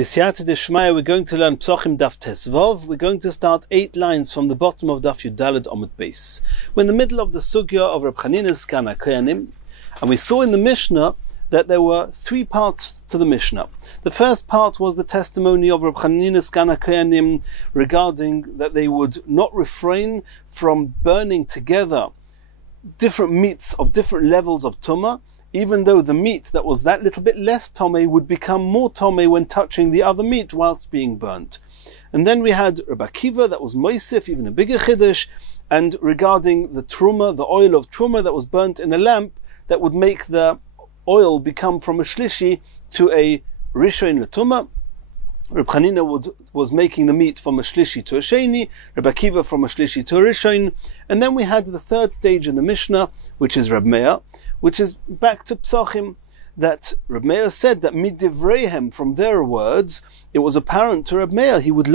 B'siyata d'shmaya, we're going to learn Pesachim Daf Tesvav. We're going to start 8 lines from the bottom of Daf Yudaled Omid Beis. We're in the middle of the sugya of Reb Chanina's Kana Koyanim, and we saw in the Mishnah that there were 3 parts to the Mishnah. The first part was the testimony of Reb Chanina's Kana Koyanim regarding that they would not refrain from burning together different meats of different levels of tumah, even though the meat that was that little bit less tomei would become more tomei when touching the other meat whilst being burnt. And then we had Rabbi Akiva, that was moisif, even a bigger chiddush, and regarding the truma, the oil of truma that was burnt in a lamp, that would make the oil become from a shlishi to a rishon l'tumah. Reb Chanina was making the meat from a shlishi to a sheni, Rabbi Akiva from a shlishi to a rishon, and then we had the third stage in the Mishnah, which is Reb Meir, which is back to Pesachim, that Reb Meir said that midivreihem, from their words, it was apparent to Reb Meir, he would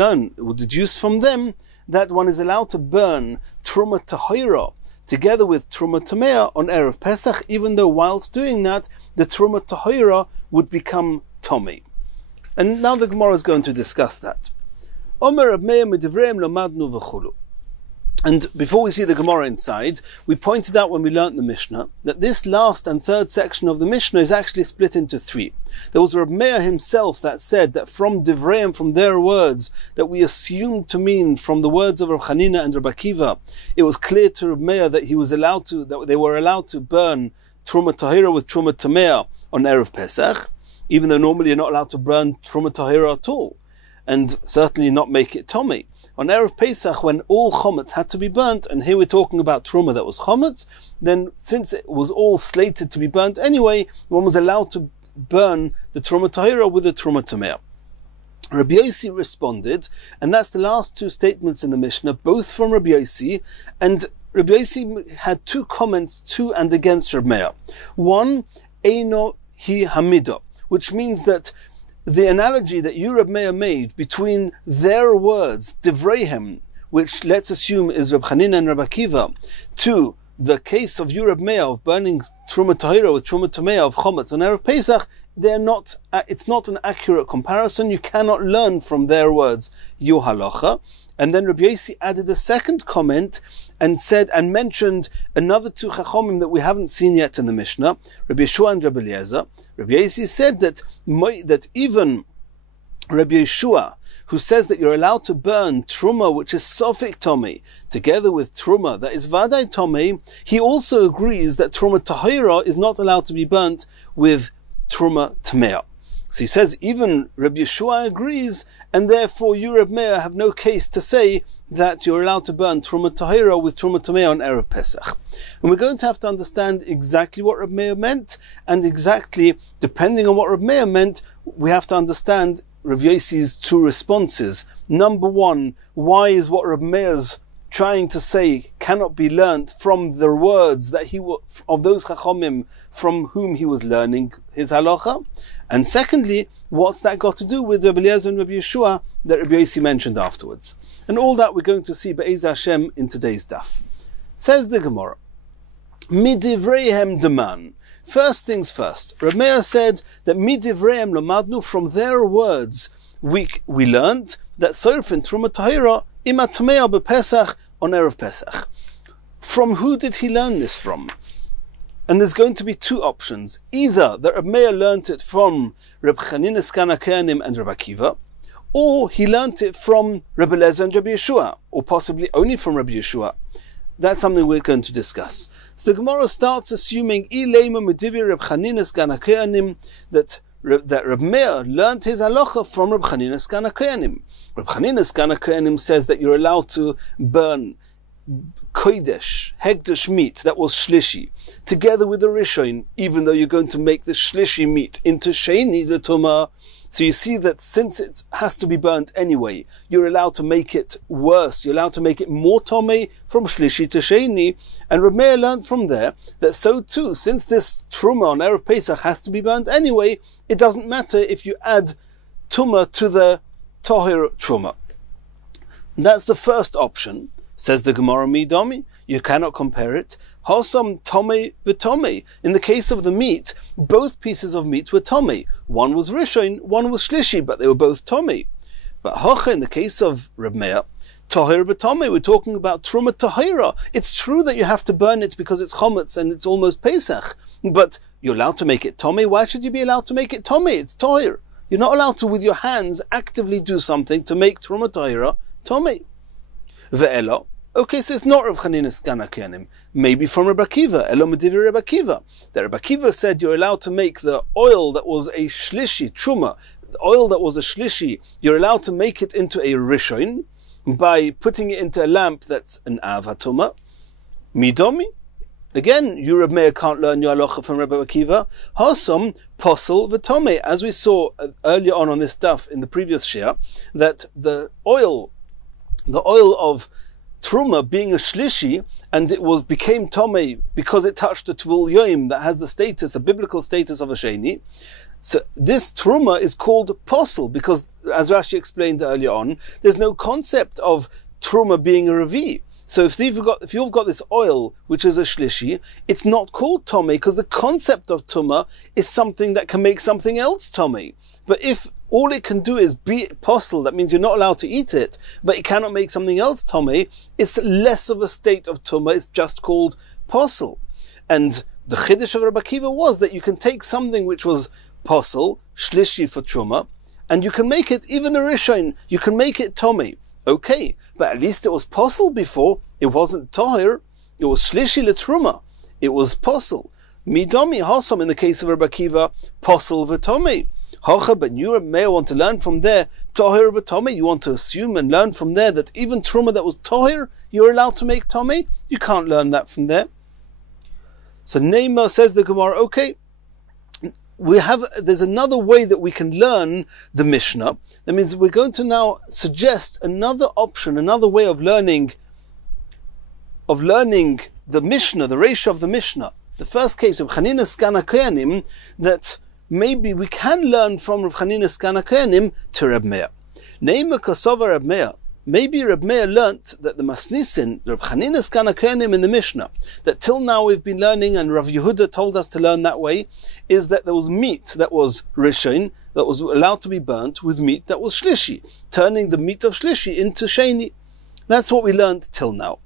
deduce from them that one is allowed to burn truma tahira together with truma tamea on Erev Pesach, even though whilst doing that, the truma tahira would become tomei. And now the Gemara is going to discuss that. Omer Reb Meir midivreihem lomadnu v'chulu. And before we see the Gemara inside, we pointed out when we learnt the Mishnah that this last and third section of the Mishnah is actually split into 3. There was Reb Meir himself that said that from Divreim, from their words, that we assumed to mean from the words of Reb Chanina and Rabbi Akiva, it was clear to Reb Meir that that they were allowed to burn Truma Tahira with Truma Tamea on Erev Pesach, even though normally you're not allowed to burn Truma Tahira at all, and certainly not make it Tomei. On Erev Pesach, when all chometz had to be burnt, and here we're talking about truma that was chometz, then since it was all slated to be burnt anyway, one was allowed to burn the truma tahira with the truma tamea. Rabbi Yossi responded, and that's the last 2 statements in the Mishnah, both from Rabbi Yossi, and Rabbi Yossi had 2 comments to and against Reb Meir. One, Eino hi hamida, which means that the analogy that you, Reb Meir, made between their words, Divreihem, which let's assume is Reb Chanina and Reb Akiva, to the case of you, Reb Meir, of burning Truma Tahira with Truma Tamea of Chometz on Erev Pesach, it's not an accurate comparison. You cannot learn from their words, your halacha. And then Rabbi Yossi added a second comment and mentioned another 2 chachomim that we haven't seen yet in the Mishnah, Rabbi Yeshua and Rabbi Eliezer. Rabbi Yossi said that even Rabbi Yeshua, who says that you're allowed to burn truma, which is sofik tomei, together with truma that is vadai tomei, he also agrees that truma tahira is not allowed to be burnt with truma tamea. So he says even Rabbi Yeshua agrees, and therefore you, Reb Meir, have no case to say that you're allowed to burn Truma Tahira with Truma Tamea on Erev Pesach. And we're going to have to understand exactly what Reb Meir meant, and exactly, depending on what Reb Meir meant, we have to understand Rav Yossi's 2 responses. Number 1, why is what Reb Meir's trying to say cannot be learnt from the words that of those chachomim from whom he was learning his halacha? And secondly, what's that got to do with Rabbi Eliezer and Rabbi Yeshua that Rabbi Yossi mentioned afterwards? And all that we're going to see Be'ez Hashem in today's daf. Says the Gemara, Midivreihem deman. First things first, Reb Meir said that Midivreihem lomadnu, from their words we learnt that Sorfin Truma Tahira Ima Tamea bePesach on Erev Pesach. From who did he learn this from? And there's going to be 2 options. Either that Reb Meir learnt it from Reb Chanina's Kana Koyanim and Rabbi Akiva, or he learnt it from Rabbi Eliezer and Rabbi Yeshua, or possibly only from Rabbi Yeshua. That's something we're going to discuss. So the Gemara starts assuming Ilema Medivi Reb Chanina's Kana Koyanim, that Reb Meir learnt his halacha from Reb Chanina's Kana Koyanim. Reb Chanina's Kana Koyanim says that you're allowed to burn kodesh, hekdesh meat that was shlishi, together with the rishon, even though you're going to make the shlishi meat into sheni the tumah. So you see that since it has to be burnt anyway, you're allowed to make it worse. You're allowed to make it more tomei from shlishi to sheni. And Reb Meir learned from there that so too, since this truma on Erev Pesach has to be burnt anyway, it doesn't matter if you add tumah to the tahir truma. That's the first option. Says the Gemara, Midomi, you cannot compare it. Hasam tome v'tome. In the case of the meat, both pieces of meat were tome. One was rishon, one was shlishi, but they were both tome. But hocha, in the case of Reb Meir, tahir v'tome, we're talking about truma tahira. It's true that you have to burn it because it's chometz and it's almost Pesach, but you're allowed to make it tome. Why should you be allowed to make it tome? It's tahir. You're not allowed to, with your hands, actively do something to make truma tahira tome. Ve'elo. Okay, so it's not Rav Chanina's Kana Kenim. Maybe from Rabbi Akiva. Elo Medivir Rabbi Akiva. That Rabbi Akiva said you're allowed to make the oil that was a shlishi, truma, the oil that was a shlishi, you're allowed to make it into a rishon by putting it into a lamp that's an av hatuma. Midomi. Again, you Reb Meir can't learn your halacha from Rabbi Akiva. Hasam posel v'tome. As we saw earlier on this stuff in the previous shir, that the oil of truma being a shlishi, and it became tome because it touched the tvul yoim that has the biblical status of a sheni. So this truma is called posel because, as Rashi explained earlier on, there's no concept of truma being a revi. So if you've got this oil which is a shlishi, it's not called tome because the concept of tuma is something that can make something else tome. But if all it can do is be posel, that means you're not allowed to eat it, but it cannot make something else tome, it's less of a state of tuma, it's just called posel. And the chiddush of Rabbi Akiva was that you can take something which was posel, shlishi for truma, and you can make it even a rishon, you can make it tome. Okay, but at least it was posel before, it wasn't tahir, it was shlishi letruma, it was posel. Midomi hasam, in the case of Rabbi Akiva, posel v'tome. Hocha, but you may want to learn from there, tahir v'tome, you want to assume and learn from there that even truma that was tahir, you're allowed to make tome? You can't learn that from there. So Neymar says the Gemara, okay, there's another way that we can learn the Mishnah. That means we're going to now suggest another option, another way of learning the Mishnah, the ratio of the Mishnah. The first case of Chanina's Kana Koyanim, that maybe we can learn from Rav Chanina's Kana Koyanim to Reb Meir. Neima Kosova Reb Meir. Maybe Reb Meir learnt that the Masnisin, Rav Chanina's Kana Koyanim in the Mishnah, that till now we've been learning, and Rav Yehuda told us to learn that way, is that there was meat that was rishon, that was allowed to be burnt, with meat that was shlishi, turning the meat of shlishi into sheni. That's what we learned till now.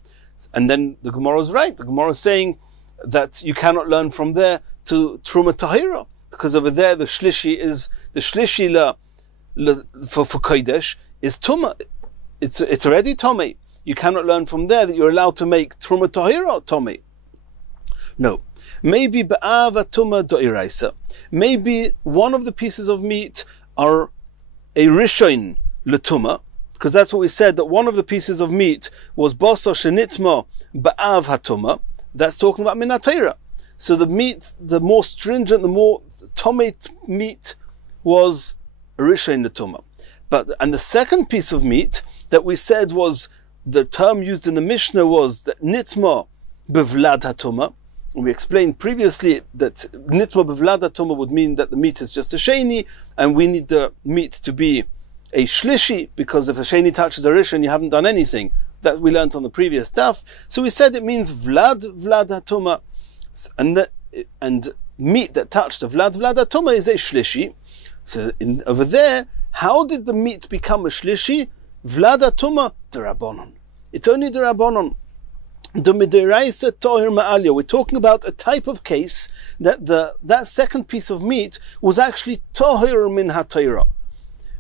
And then the Gemara is right. The Gemara is saying that you cannot learn from there to Truma Tahira, because over there the shlishi for Kodesh is Tuma. It's already Tomei. You cannot learn from there that you're allowed to make Truma Tahira Tomei. No. Maybe Ba'ava Tuma Do'iraisa. Maybe one of the pieces of meat are a Rishon L'Tuma, because that's what we said, that one of the pieces of meat was Boso Shenitma Ba'av HaTuma. That's talking about Minatayra. So the meat, the more stringent, the more tomate meat was Rishon L'Tuma. And the second piece of meat that we said was, the term used in the Mishnah was that Nitma Bevlad HaTuma. We explained previously that Nitma Bevlad HaTuma would mean that the meat is just a sheni, and we need the meat to be a shlishi, because if a sheni touches a rishon, you haven't done anything. That we learned on the previous daf. So we said it means Vlad HaTuma, and meat that touched the Vlad HaTuma is a shlishi. So over there, how did the meat become a shlishi? Vlad HaTuma d'Rabbanon. It's only d'Rabbanon. We're talking about a type of case that that second piece of meat was actually tohir min haTorah,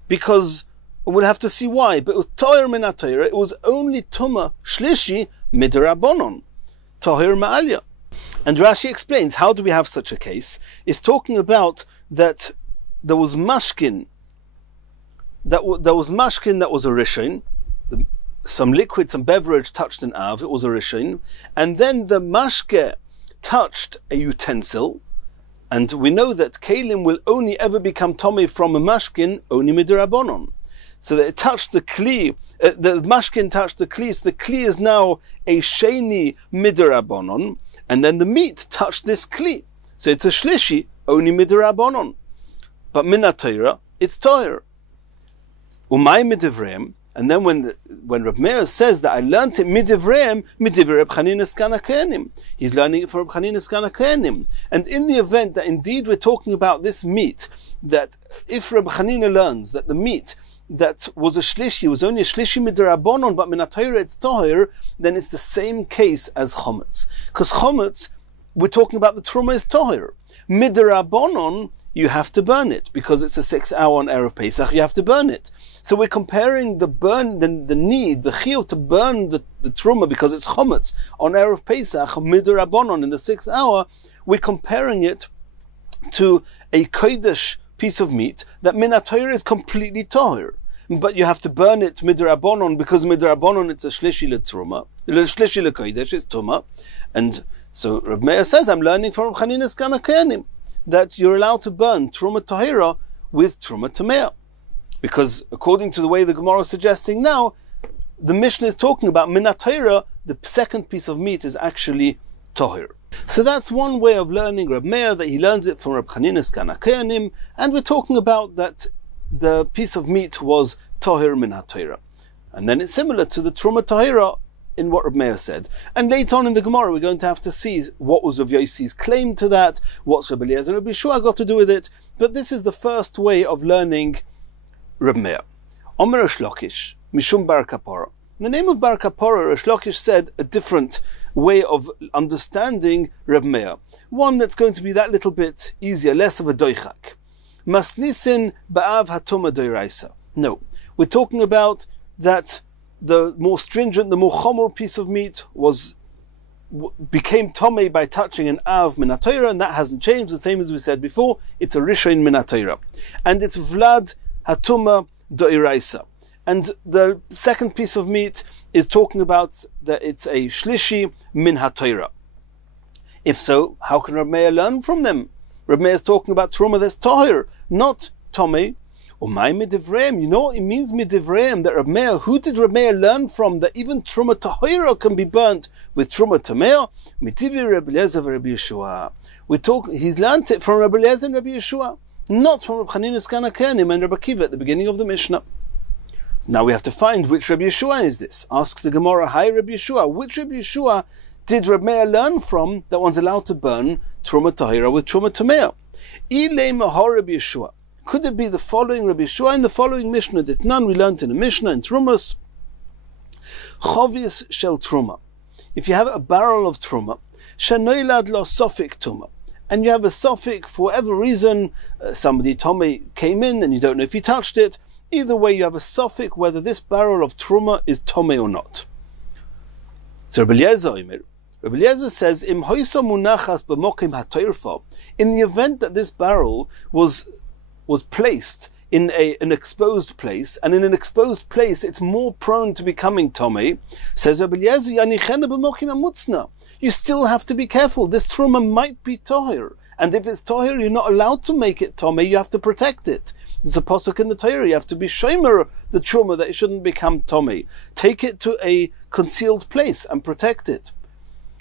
because we'll have to see why. But it was tohir min haTorah. It was only tuma shlishi midrabanon, tohir ma'alia. And Rashi explains how do we have such a case. It's talking about that there was mashkin. That was mashkin that was a rishon. Some liquid, some beverage touched an av, it was a rishon, and then the mashke touched a utensil, and we know that kalim will only ever become tomei from a mashkin only midrabanon. So that it touched the kli, the mashkin touched the kli, so the kli is now a sheni midrabanon, and then the meat touched this kli, so it's a shlishi only midrabanon. But minatayra, it's toir. Umay midivreim. And then when Rabbi Meir says that I learned it midivreim Reb Chanina Skana Kohanim, he's learning it from Reb Chanina Skana Kohanim. And in the event that indeed we're talking about this meat, that if Reb Chanina learns that the meat that was a shlishi was only a shlishi midirabonon, but minatayra it's tahir, then it's the same case as chometz. Because chometz, we're talking about the truma is tahir. Midirabonon, you have to burn it because it's the 6th hour on Erev Pesach. You have to burn it. So we're comparing the need, the chiyuv to burn the truma because it's chometz on Erev Pesach midirabonon in the 6th hour. We're comparing it to a kodesh piece of meat that minatayra is completely tahir, but you have to burn it midirabonon because midirabonon it's a shlishi letruma, shlishi lekodesh, it's tuma. And so Rabbi Meir says, I'm learning from Reb Chanina Skana Kohanim that you're allowed to burn truma tahira with truma tamea, because according to the way the Gemara is suggesting now, the Mishnah is talking about minatayra, the second piece of meat is actually tahir. So that's one way of learning Reb Meir, that he learns it from Reb Chanina Skana Kohanim, and we're talking about that the piece of meat was tahir min hatayra. And then it's similar to the truma tahira in what Reb Meir said. And later on in the Gemara we're going to have to see what was Rav Yossi's claim to that, what's Rabbi Eliezer and Rabbi Yeshua got to do with it, but this is the first way of learning Reb Meir. Omer Reish Lakish, Mishum Bar Kapara. In the name of Bar Kapara, Reish Lakish said a different way of understanding Reb Meir. One that's going to be that little bit easier, less of a doichak. Masnisin ba'av hatoma doiraisa. No, we're talking about that the more stringent, the more chomer piece of meat became tomei by touching an av minatayra, and that hasn't changed. The same as we said before, it's a rishon minatayra, and it's vlad hatuma doiraisa. And the second piece of meat is talking about that it's a shlishi min hatayra. If so, how can Reb Meir learn from them? Reb Meir is talking about truma that's tahir, not tomei. Umay midivreim, you know what it means midivreim, that Reb Meir, who did Reb Meir learn from that even truma tahira can be burnt with truma tamea? Mitivi Rabbi Eliezer and Rabbi Yeshua. He's learnt it from Rabbi Eliezer and Rabbi Yeshua, not from Reb Chanina Skana Kohanim and Rabbi Akiva at the beginning of the Mishnah. Now we have to find which Rabbi Yeshua is this. Ask the Gemara, hi Rabbi Yeshua, which Rabbi Yeshua did Reb Meir learn from that one's allowed to burn truma tahira with truma tamea? Ilei mahor Rabbi Yeshua. Could it be the following Rabbi Yeshua in the following Mishnah that none we learned in a Mishnah in Trumas? Chovis shel Truma. If you have a barrel of Truma, shenoilad lo sofik Truma, and you have a sofik for whatever reason, somebody Tomei came in and you don't know if he touched it. Either way, you have a sofik whether this barrel of Truma is Tomei or not. So Rabbi Eliezer says, Im hoisa munachas b'mokim hatoirfa. In the event that this barrel was placed in an exposed place, and in an exposed place it's more prone to becoming tomei, says Rabbi Eliezer, yanichena b'mokim hamutzna. You still have to be careful. This truma might be tahir, and if it's tahir, you're not allowed to make it tomei. You have to protect it. There's a pasuk in the Torah. You have to be shomer the truma that it shouldn't become tomei. Take it to a concealed place and protect it.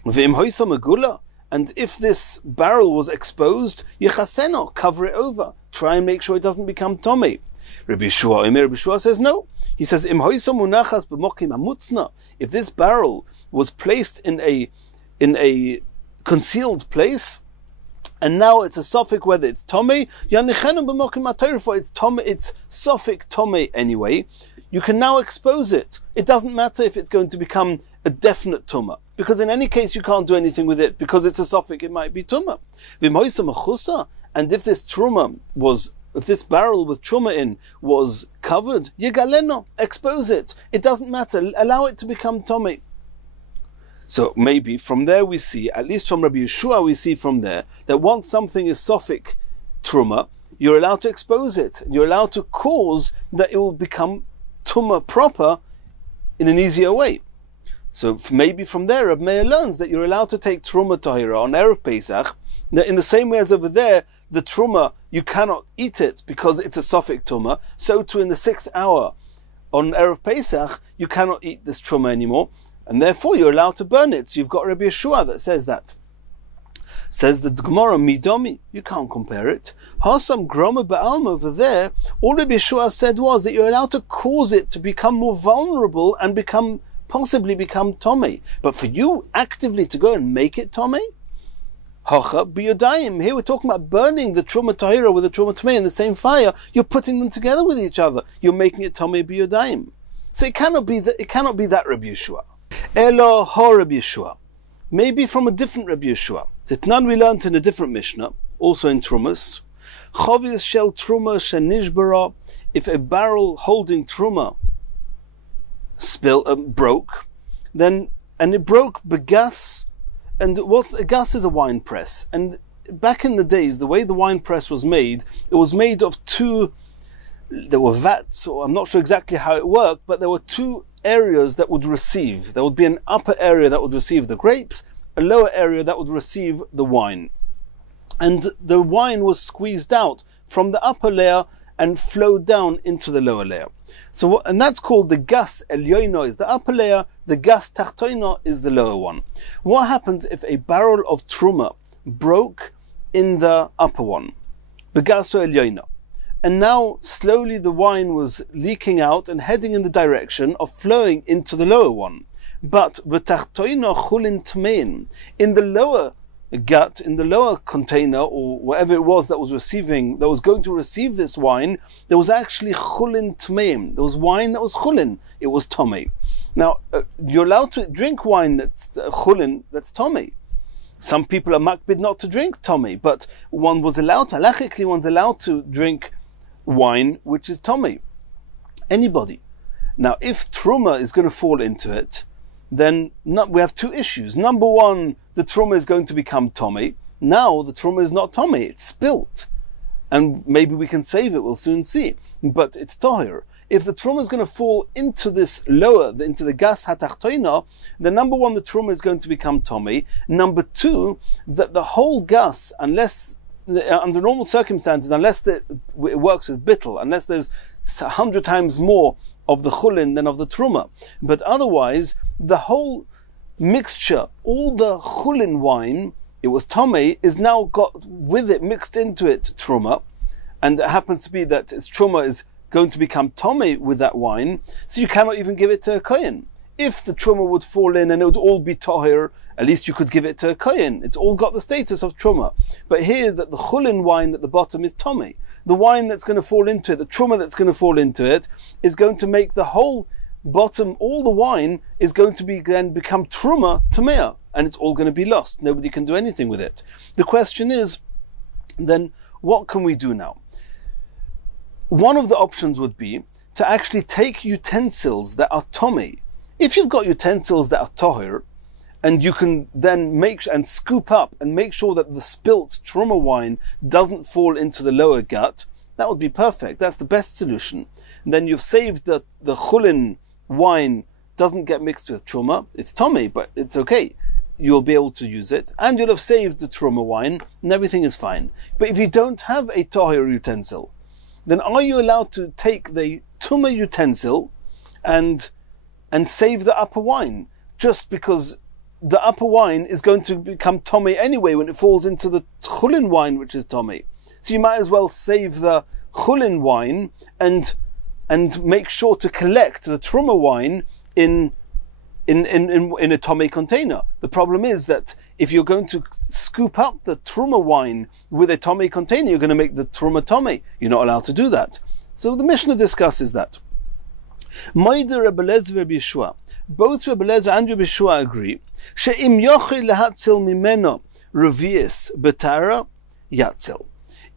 V'im hoisa megula. And if this barrel was exposed, yichaseno, cover it over. Try and make sure it doesn't become tomei. Rabbi Yeshua says no. He says, Im hoisa munachas b'mokim hamutzna. If this barrel was placed in a concealed place, and now it's a suffix whether it's tomei, yanichenu b'mokim hatoirfa, it's tomei, it's suffix tomei anyway. You can now expose it. It doesn't matter if it's going to become a definite tumah, because in any case you can't do anything with it because it's a suffix. It might be tumah. And if this barrel with truma in was covered, yigaleno, expose it. It doesn't matter. Allow it to become tomei. So maybe from there we see, at least from Rabbi Yeshua, we see from there that once something is suffix truma, you're allowed to expose it. You're allowed to cause that it will become tumah proper in an easier way. So maybe from there Reb Meir learns that you're allowed to take truma tahira on Erev Pesach, that in the same way as over there, the truma, you cannot eat it because it's a suffix truma, so too in the 6th hour on Erev Pesach, you cannot eat this truma anymore, and therefore you're allowed to burn it. So you've got Rabbi Yeshua that says that. Says the Gemara, Midomi, you can't compare it. Hasam Groma Ba'alma over there, all Rabbi Yeshua said was that you're allowed to cause it to become more vulnerable and possibly become Tomei. But for you actively to go and make it Tomei? Hacha biyodayim. Here we're talking about burning the Truma Tahira with the Truma Tamei in the same fire. You're putting them together with each other. You're making it Tomei biyodayim. So it cannot be that Rabbi Yeshua. Elo ha Rabbi Yeshua. Maybe from a different Rabbi Yeshua. Titnan we learned in a different Mishnah, also in Trumas. Chavis shel Truma shenishbara. If a barrel holding Truma broke, and it broke begas, and a gas is a wine press. And back in the days, the way the wine press was made, it was made of there were vats, or I'm not sure exactly how it worked, but there were two areas that would receive. There would be an upper area that would receive the grapes, a lower area that would receive the wine. And the wine was squeezed out from the upper layer and flowed down into the lower layer. And that's called the gas elyoino is the upper layer, the gas tachtoino is the lower one. What happens if a barrel of truma broke in the upper one? The gas elyoino. And now slowly the wine was leaking out and heading in the direction of flowing into the lower one. But v'tachtoino chulin tmein, in the lower gut, in the lower container, or whatever it was that was going to receive this wine, there was actually chulin tmeim. There was wine that was chulin. It was tomei. Now, you're allowed to drink wine that's chulin, that's tomei. Some people are makbid not to drink tomei, but halachically one's allowed to drink wine which is tomei. Anybody. Now, if truma is going to fall into it, then we have two issues. Number one, the truma is going to become tomei. Now the truma is not tomei, it's spilt. And maybe we can save it, we'll soon see. But it's tahir. If the truma is going to fall into this into the gas hatachtoina, then number one, the truma is going to become tomei. Number two, that the whole gas, under normal circumstances, unless it works with bittel, unless there's 100 times more of the chulin than of the truma. But otherwise, the whole mixture, all the chulin wine, it was tomei, is now got with it, mixed into it, truma. And it happens to be that its truma is going to become tomei with that wine, so you cannot even give it to a kohen. If the truma would fall in and it would all be tahir, at least you could give it to a kohen. It's all got the status of truma. But here, that the chulin wine at the bottom is tomei. The wine that's going to fall into it, the truma that's going to fall into it, is going to make the whole bottom, all the wine is going to then become truma tamea, and it's all going to be lost. Nobody can do anything with it. The question is, then, what can we do now? One of the options would be to actually take utensils that are tomei. If you've got utensils that are tahir, and you can then scoop up and make sure that the spilt truma wine doesn't fall into the lower gut, that would be perfect. That's the best solution. And then you've saved the chulin wine doesn't get mixed with truma. It's tomei, but it's okay. You'll be able to use it, and you'll have saved the truma wine, and everything is fine. But if you don't have a tahir utensil, then are you allowed to take the tuma utensil and save the upper wine, just because the upper wine is going to become tomei anyway when it falls into the chulin wine, which is tomei? So you might as well save the chulin wine and make sure to collect the truma wine in a tomei container. The problem is that if you're going to scoop up the truma wine with a tomei container, you're going to make the truma tomei. You're not allowed to do that. So the Mishnah discusses that. Moider Rebbe Lezer Rebbe Yeshua. Both Rebbe Lezer and Rebbe Yeshua agree. She'im yochel lehatzil mimeno revius betara yatzil.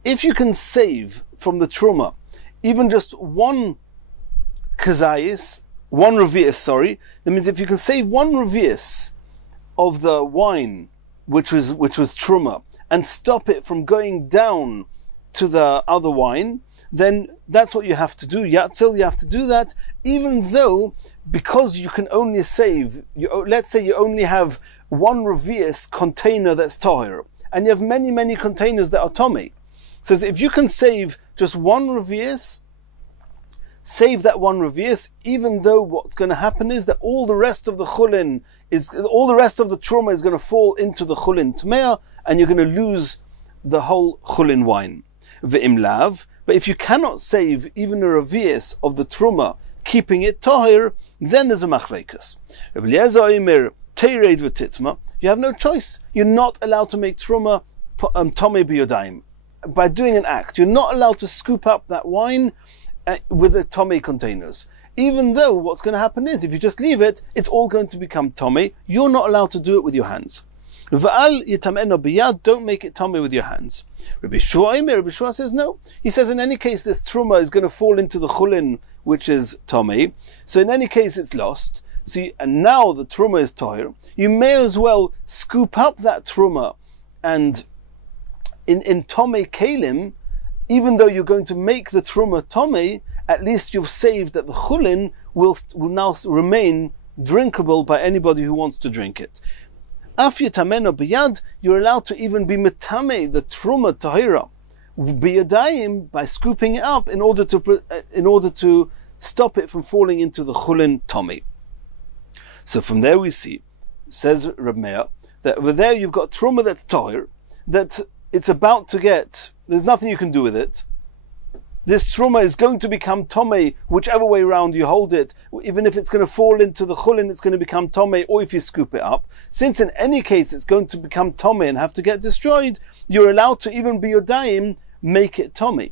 If you can save from the truma even just one kazayis, one revius, that means if you can save one revius of the wine which was truma and stop it from going down to the other wine, then that's what you have to do. Yatzil, you have to do that, even though, because you can only save, let's say you only have one revius container that's tahir, and you have many, many containers that are tomei. So if you can save just one revius, save that one revius, even though what's going to happen is that all the rest of the truma is going to fall into the chulin tmea, and you're going to lose the whole chulin wine. Ve'im lav, but if you cannot save even a revius of the truma, keeping it tahir, then there's a machleikus. Rabbi Eliezer omer teired v'titma. You have no choice. You're not allowed to make truma tomei b'yodayim. By doing an act, you're not allowed to scoop up that wine with the tomei containers. Even though what's going to happen is, if you just leave it, it's all going to become tomei. You're not allowed to do it with your hands. V'al yitameno biyad, don't make it tomei with your hands. Rabbi Shua says no. He says in any case this truma is going to fall into the chulin, which is tomei. So in any case it's lost. And now the truma is tohir. You may as well scoop up that truma and in tomei kelim, even though you're going to make the truma tomei, at least you've saved that the chulin will now remain drinkable by anybody who wants to drink it. Af yitameno biyad, you're allowed to even be metame the truma tahira biyadayim, by scooping it up in order to stop it from falling into the chulin tomei. So from there we see, says Reb Meir, that over there you've got truma that's tahir, that it's about to get, there's nothing you can do with it. This truma is going to become tomei, whichever way around you hold it. Even if it's going to fall into the chulin, it's going to become tomei, or if you scoop it up. Since in any case it's going to become tomei and have to get destroyed, you're allowed to even be yodayim, make it tomei.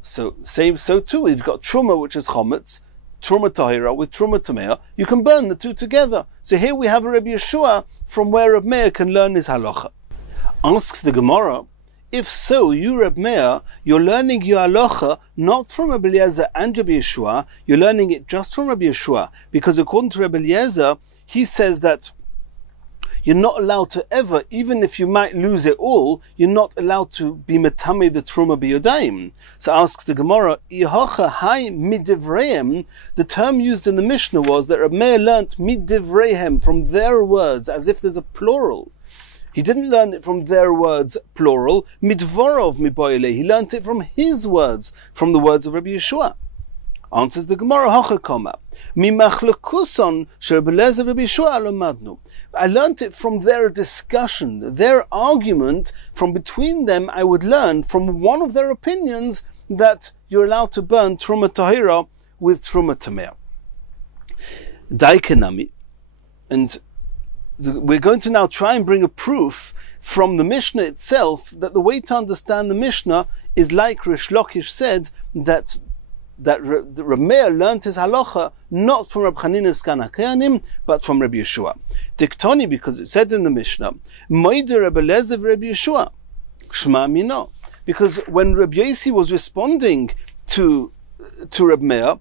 So too, if you've got truma, which is chometz, truma tahira with truma tamea, you can burn the two together. So here we have a Rabbi Yeshua from where Reb Meir can learn his halacha. Asks the Gemara, if so, you Reb Meir, you're learning your halacha not from Rabbi Eliezer and Rabbi Yeshua, you're learning it just from Rabbi Yeshua, because according to Rabbi Eliezer, he says that you're not allowed to ever, even if you might lose it all, you're not allowed to be metame the truma biyodayim. So asks the Gemara, Ihocha hai midivrehem, the term used in the Mishnah was that Reb Meir learnt midivrehem, from their words, as if there's a plural. He didn't learn it from their words, plural, midvorov miboyle, he learnt it from his words, from the words of Rabbi Yeshua. Answers the Gemara, Hocha koma, mimachlekuson she'Rabbi Eliezer Rabbi Yeshua lomadnu. I learnt it from their discussion, their argument, from between them I would learn from one of their opinions that you're allowed to burn truma tahira with truma tamea. Daikenami, and we're going to now try and bring a proof from the Mishnah itself that the way to understand the Mishnah is like Rish Lakish said, that Reb Meir learnt his halacha not from Reb Chanina's Kan HaKoyanim, but from Rabbi Yeshua. Diktoni, because it said in the Mishnah, Moide Reb Eliezer Rabbi Yeshua, Shma Mino. Because when Rabbi Yossi was responding to Reb Meir,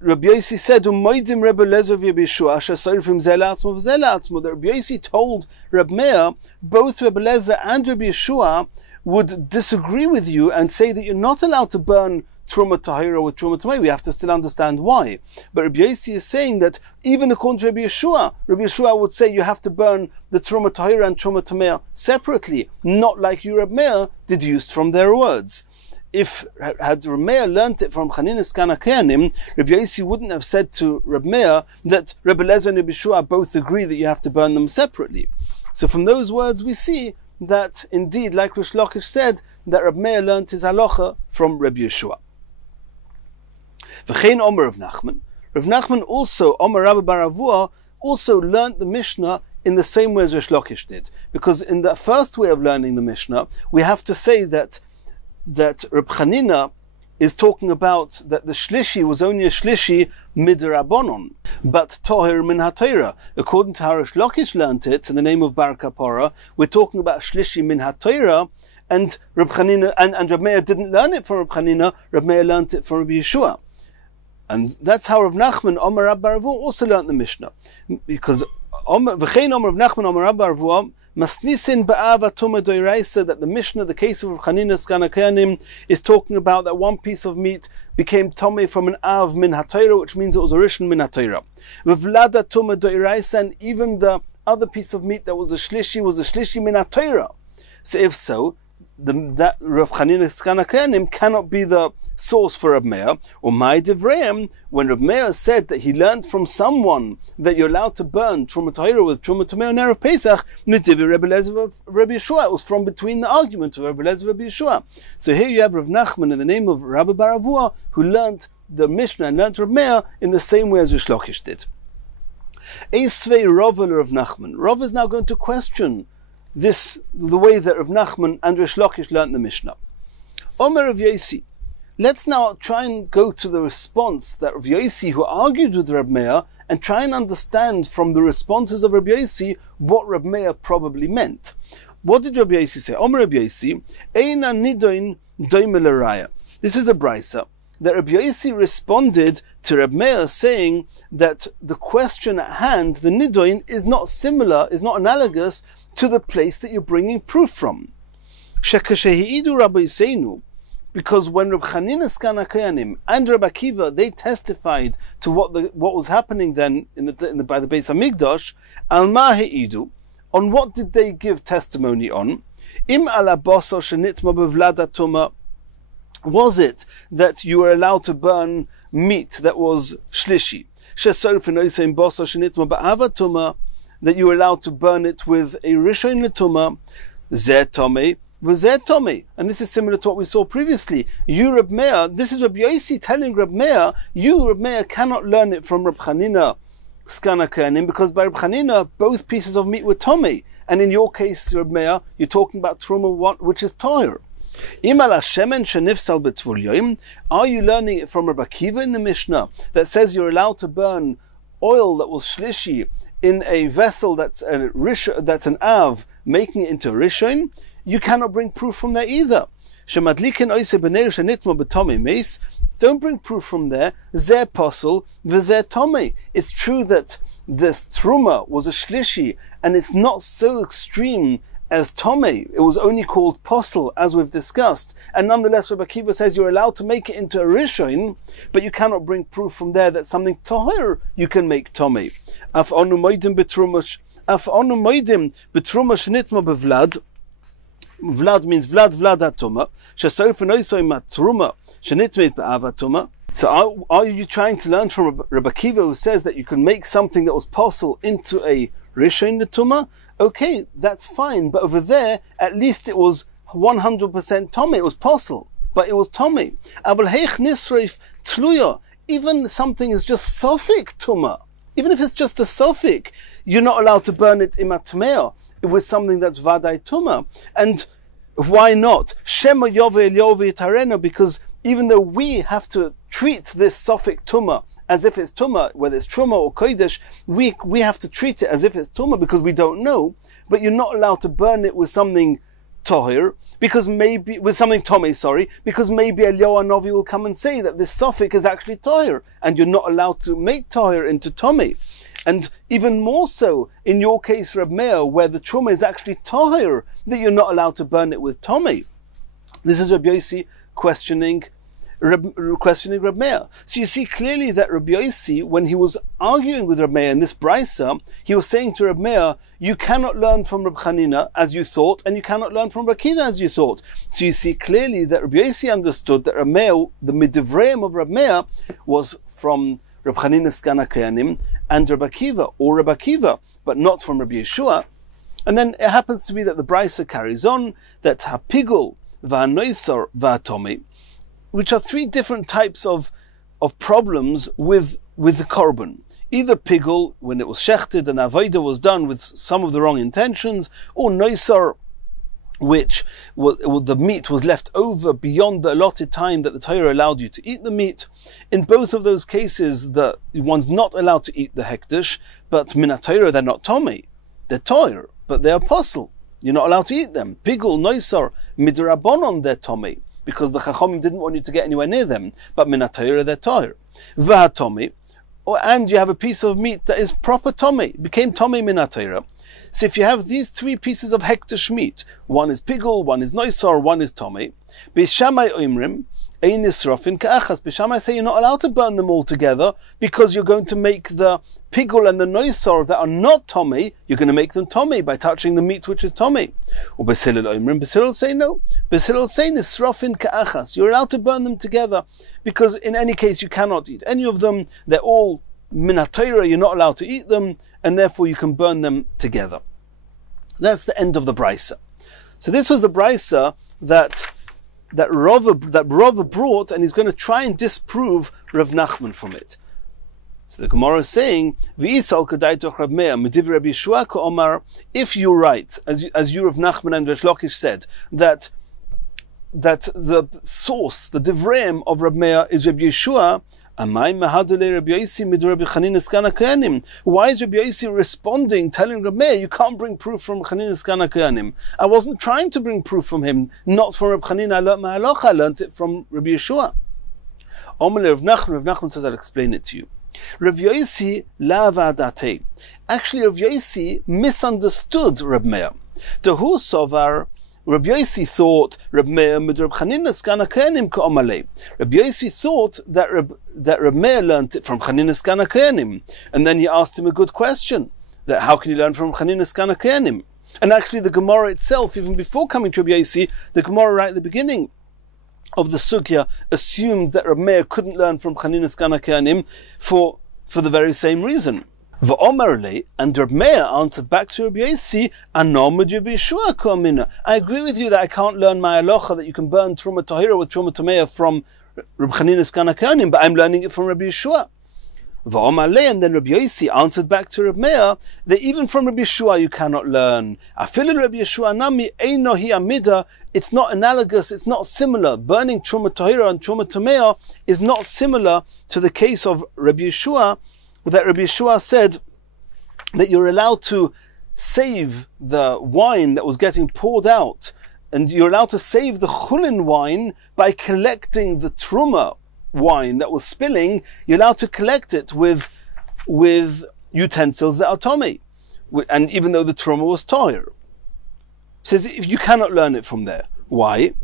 Rabbi Yossi said, Umoidim Reb Eliezer Rabbi Yeshua, Shasorfim Zelatzmo V'Zelatzmo. That Rabbi Yossi told Reb Meir, both Reb Eliezer and Rabbi Yeshua would disagree with you and say that you're not allowed to burn truma tahira with truma tamei. We have to still understand why. But Rabbi Yossi is saying that even according to Rabbi Yeshua would say you have to burn the truma tahira and truma tamei separately, not like you, Reb Meir, deduced from their words. If had Reb Meir learnt it from Chanina's Kan HaKoyanim, Rabbi Yossi wouldn't have said to Reb Meir that Reb Eliezer and Rabbi Yeshua both agree that you have to burn them separately. So from those words we see that indeed, like Rish Lakish said, that Reb Meir learnt his halacha from Rabbi Yeshua. V'chein Omer of Nachman. Rav Nachman also, Omer Rabbi Bar Avua, also learnt the Mishnah in the same way as Rish Lakish did. Because in the first way of learning the Mishnah, we have to say that Reb Chanina is talking about that the shlishi was only a shlishi midrabanon, but tohir min hatayra. According to how Rish Lakish learnt it, in the name of Bar Kapara, we're talking about shlishi min hatayra, and Reb Chanina and Reb Meir didn't learn it from Reb Chanina. Reb Meir learnt it from Rabbi Yeshua, and that's how Rav Nachman Omer Rabbi Bar Avua also learnt the Mishnah, because v'chein Omer Rav Nachman Omer Rabbi Bar Avua Masnisin ba'ava tuma doiraisa, that the Mishnah, the case of Chanina's Kan HaKoyanim, is talking about that one piece of meat became tomei from an av min hatayra, which means it was a rishon min hatayra. V'vlada tuma doiraisa, and even the other piece of meat that was a shlishi min hatayra. So if so, that Rav Chanina's Kana Koyanim cannot be the source for Rab Meir. Or my Devreim, when Rab Meir said that he learned from someone that you're allowed to burn Truma Tahira with Truma Tamei on Erev Pesach, Nedivi Rebbe Lezer of Rabbi Yeshua. It was from between the argument of Rebbe Lezer and Rabbi Yeshua. So here you have Rav Nachman in the name of Rabbi Baravua, who learned the Mishnah and learned Rab Meir in the same way as Rish Lakish did. Eisvei Rovel Rav Nachman. Rav is now going to question the way that Rav Nachman and Rish Lakish learned the Mishnah. Omer Rav Yosi. Let's now try and go to the response that Rav Yosi, who argued with Rab Meir, and try and understand from the responses of Rav Yosi what Rab Meir probably meant. What did Rav Yosi say? Omer Rav Yosi, Eina nidoin doime l'raya. This is a brisa that Rabbi Yosi responded to Rab Meir saying that the question at hand, the nidoin, is not similar, is not analogous to the place that you're bringing proof from. Shekashehi'idu Rabbi Yiseinu, because when Reb Chanina's Kana Koyanim and Reb Akiva, they testified to what was happening then by the Beis Hamikdash, al ma he'idu, on what did they give testimony on? Im ala boso shenitma bevlada tuma. Was it that you were allowed to burn meat that was shlishi? That you were allowed to burn it with a rishon letuma, zeh tomei, v'zeh tomei. And this is similar to what we saw previously. You, Reb Meir, this is Rabbi Yosi telling Reb Meir, you, Reb Meir, cannot learn it from Reb Chanina, Skana Koyanim, because by Reb Chanina, both pieces of meat were tomei. And in your case, Reb Meir, you're talking about truma, which is toyer. Are you learning it from Rabbi Akiva in the Mishnah that says you're allowed to burn oil that was shlishi in a vessel that's an av, making it into a rishon? You cannot bring proof from there either. Don't bring proof from there. Zeh posel v'zeh tomei. It's true that this truma was a shlishi, and it's not so extreme as tomei. It was only called posel, as we've discussed. And nonetheless, Rabbi Akiva says you're allowed to make it into a rishon, but you cannot bring proof from there that something tahir you can make tomei. Af onu moedim betrumash shenitma bevlad. Vlad means vlad atuma. Shesofen oisoi matruma shenitma be'avatuma. So are you trying to learn from Rabbi Akiva, who says that you can make something that was posel into a rishon letuma? Okay, that's fine, but over there, at least it was 100% tomei. It was posel, but it was tomei. Aval heich nisreif tluya. Even something is just sofik tuma. Even if it's just a sofik, you're not allowed to burn it imatmeo with something that's vaday tuma. And why not? Shema yove yove tarena, because even though we have to treat this sofik tuma as if it's tumah, whether it's truma or kodesh, we have to treat it as if it's tumah because we don't know. But you're not allowed to burn it with something tohir, because maybe with something tomei, because maybe Eliyahu Novi will come and say that this sofik is actually tohir, and you're not allowed to make tohir into tomei. And even more so in your case, Reb Meir, where the truma is actually tohir, that you're not allowed to burn it with tomei. This is Rabbi Yosi questioning Reb Meir. So you see clearly that Rabbi Yosi, when he was arguing with Reb Meir in this brisa, he was saying to Reb Meir, you cannot learn from Reb Chanina as you thought, and you cannot learn from Reb Akiva as you thought. So you see clearly that Rabbi Yosi understood that Reb Meir, the midivreim of Reb Meir, was from Reb Chanina's Kana Koyanim and Reb Akiva, or Reb Akiva, but not from Rabbi Yeshua. And then it happens to be that the brisa carries on that hapigul, va'anoisar, va'tomei, which are three different types of problems with the korban. Either pigul, when it was shechted and avodah was done with some of the wrong intentions, or noisar, which the meat was left over beyond the allotted time that the Torah allowed you to eat the meat. In both of those cases, one's not allowed to eat the hekdesh, but minat Torah, they're not tomei. They're Torah, but they're apostle. You're not allowed to eat them. Pigul, noisar, midrabanon, they're tomei, because the Chachamim didn't want you to get anywhere near them. But minat Torah, they're Torah. V'hatomei, and you have a piece of meat that is proper tomei, became tomei minat Torah. So if you have these three pieces of hektish meat, one is pigul, one is noisor, one is tomei, Beishamai oimrim, ein nisrofin ka'achas. Beishamai say you're not allowed to burn them all together because you're going to make the pigul and the noisor that are not tomei, you're going to make them tomei by touching the meat which is tomei. Or Beis oimrim, Beis say no. Beis say nisrofin ka'achas. You're allowed to burn them together because in any case you cannot eat any of them. They're all minatayra, you're not allowed to eat them, and therefore you can burn them together. That's the end of the brisa. So this was the brisa that Rava brought, and he's going to try and disprove Rav Nachman from it. So the Gemara is saying, if you're right, as you Rav Nachman and Resh Lakish said, that the source, the divreim of Rab Meir is Rabbi Yeshua, why is Rabbi Yossi responding, telling Rabbi Meir, you can't bring proof from Chanin Skana Kohanim? I wasn't trying to bring proof from him, not from Rabbi Chanin, I learned it from Rabbi Yeshua. Rav Nachman says, I'll explain it to you. Rav Yossi la va'datei. Actually, Rav Yossi misunderstood Rabbi Meir. Dahu sovar, Rabbi Yossi thought Rabbi Meir mid Reb Chanina Skana Kohanim ka'omalei. Rabbi Yossi thought that Rabbi Meir learned it from Chanina Skana Kohanim, and then he asked him a good question: that how can you learn from Chanina Skana Kohanim? And actually, the Gemara itself, even before coming to Rabbi Yossi, the Gemara right at the beginning of the sugya assumed that Rabbi Meir couldn't learn from Chanina Skana Kohanim for the very same reason. V'omerle, and Rabbi Meir answered back to Rabbi Yossi, I agree with you that I can't learn my halacha that you can burn Truma Tahira with Truma Tameya from Rabbi Chanina Skana Kohanim, but I'm learning it from Rabbi Yeshua. V'omerle, and then Rabbi Yossi answered back to Rabbi Meir that even from Rabbi Yeshua you cannot learn. Afilu Rabbi Yeshua nami eino hi amida. It's not analogous, it's not similar. Burning Truma Tahira and Truma Tameya is not similar to the case of Rabbi Yeshua, that Rabbi Yeshua said that you're allowed to save the wine that was getting poured out, and you're allowed to save the chulin wine by collecting the truma wine that was spilling. You're allowed to collect it with utensils that are tomei, and even though the truma was tahir. Says if you cannot learn it from there. Why?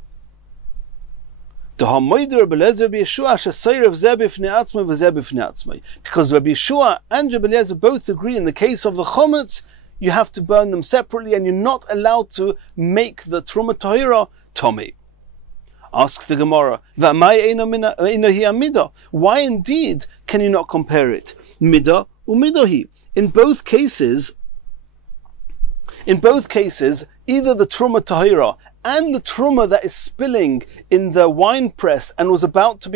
Because Rabbi Yeshua and Rabbi Eliezer both agree in the case of the chometz, you have to burn them separately and you're not allowed to make the Truma Tahira tomei. Asks the Gemara, why indeed can you not compare it? Midah umidahi. In both cases, either the Truma Tahira and the truma that is spilling in the wine press and was about to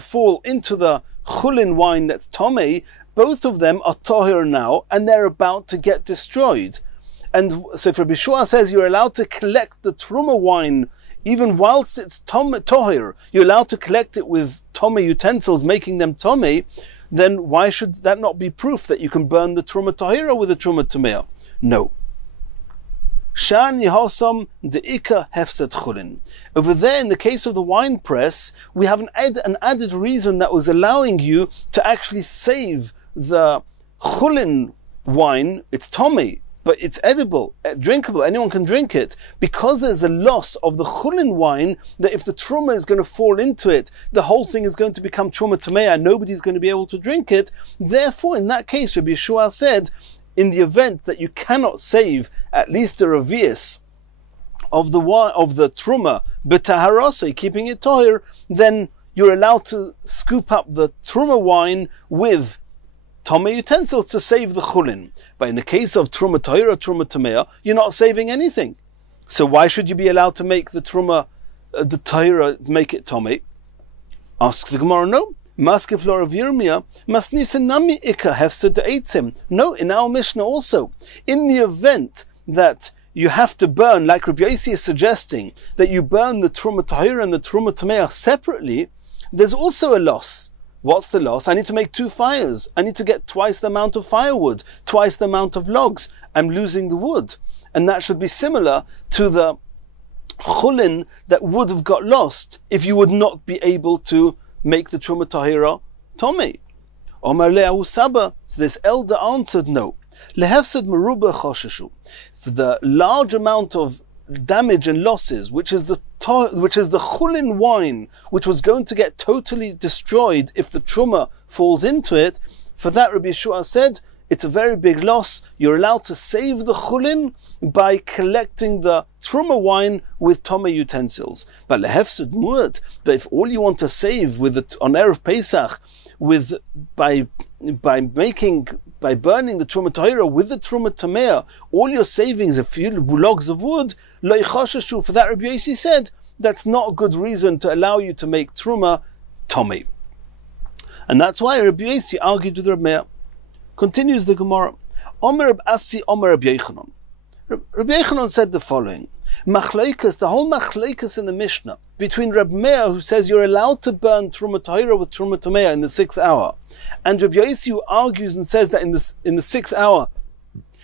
fall into the chulin wine that's tomei, both of them are tahir now and they're about to get destroyed. And so if Rabbi Yeshua says you're allowed to collect the truma wine even whilst it's tahir, you're allowed to collect it with tomei utensils, making them tomei, then why should that not be proof that you can burn the truma tahira with the truma tomei? No. Shan Yehosam de'ika hefset chulin. Over there, in the case of the wine press, we have an added reason that was allowing you to actually save the chulin wine. It's tomei, but it's edible, drinkable. Anyone can drink it because there's a loss of the chulin wine. That if the truma is going to fall into it, the whole thing is going to become truma tamei, and nobody's going to be able to drink it. Therefore, in that case, Rabbi Yeshua said, in the event that you cannot save at least a revius of the truma b'taharosei, keeping it tahir, then you're allowed to scoop up the truma wine with tomei utensils to save the chulin. But in the case of truma tahir or truma tamei, you're not saving anything. So why should you be allowed to make the truma, the tahir, make it tomei? Asks the Gemara, no. No, in our Mishnah also, in the event that you have to burn, like Rabbi Yossi is suggesting, that you burn the Truma Tahira and the Truma Tamei separately, there's also a loss. What's the loss? I need to make 2 fires. I need to get twice the amount of firewood, twice the amount of logs. I'm losing the wood. And that should be similar to the chulin that would have got lost if you would not be able to make the Truma Tahira tomei. Omar le'ahu saba. So this elder answered, no. Lehefsed meruba chosheshu. For the large amount of damage and losses, which is the chulin wine, which was going to get totally destroyed if the truma falls into it, for that Rabbi Yeshua said, it's a very big loss. You're allowed to save the chulin by collecting the truma wine with tomei utensils. But lehefsed muad. But if all you want to save with it on Erev Pesach, by burning the truma tahira with the truma tamea, all your savings, a few logs of wood, lo yichashashu. For that, Rabbi Yossi said that's not a good reason to allow you to make truma tomei. And that's why Rabbi Yossi argued with Rabbi Meir. Continues the Gemara. Omer Reb Asi, Omer Reb Yechanan. Rabbi Yechanan said the following: Machlaikas, the whole machlaikas in the Mishnah between Reb Meir, who says you're allowed to burn truma tahira with truma tamea in the 6th hour, and Rabbi Yossi, who argues and says that in the 6th hour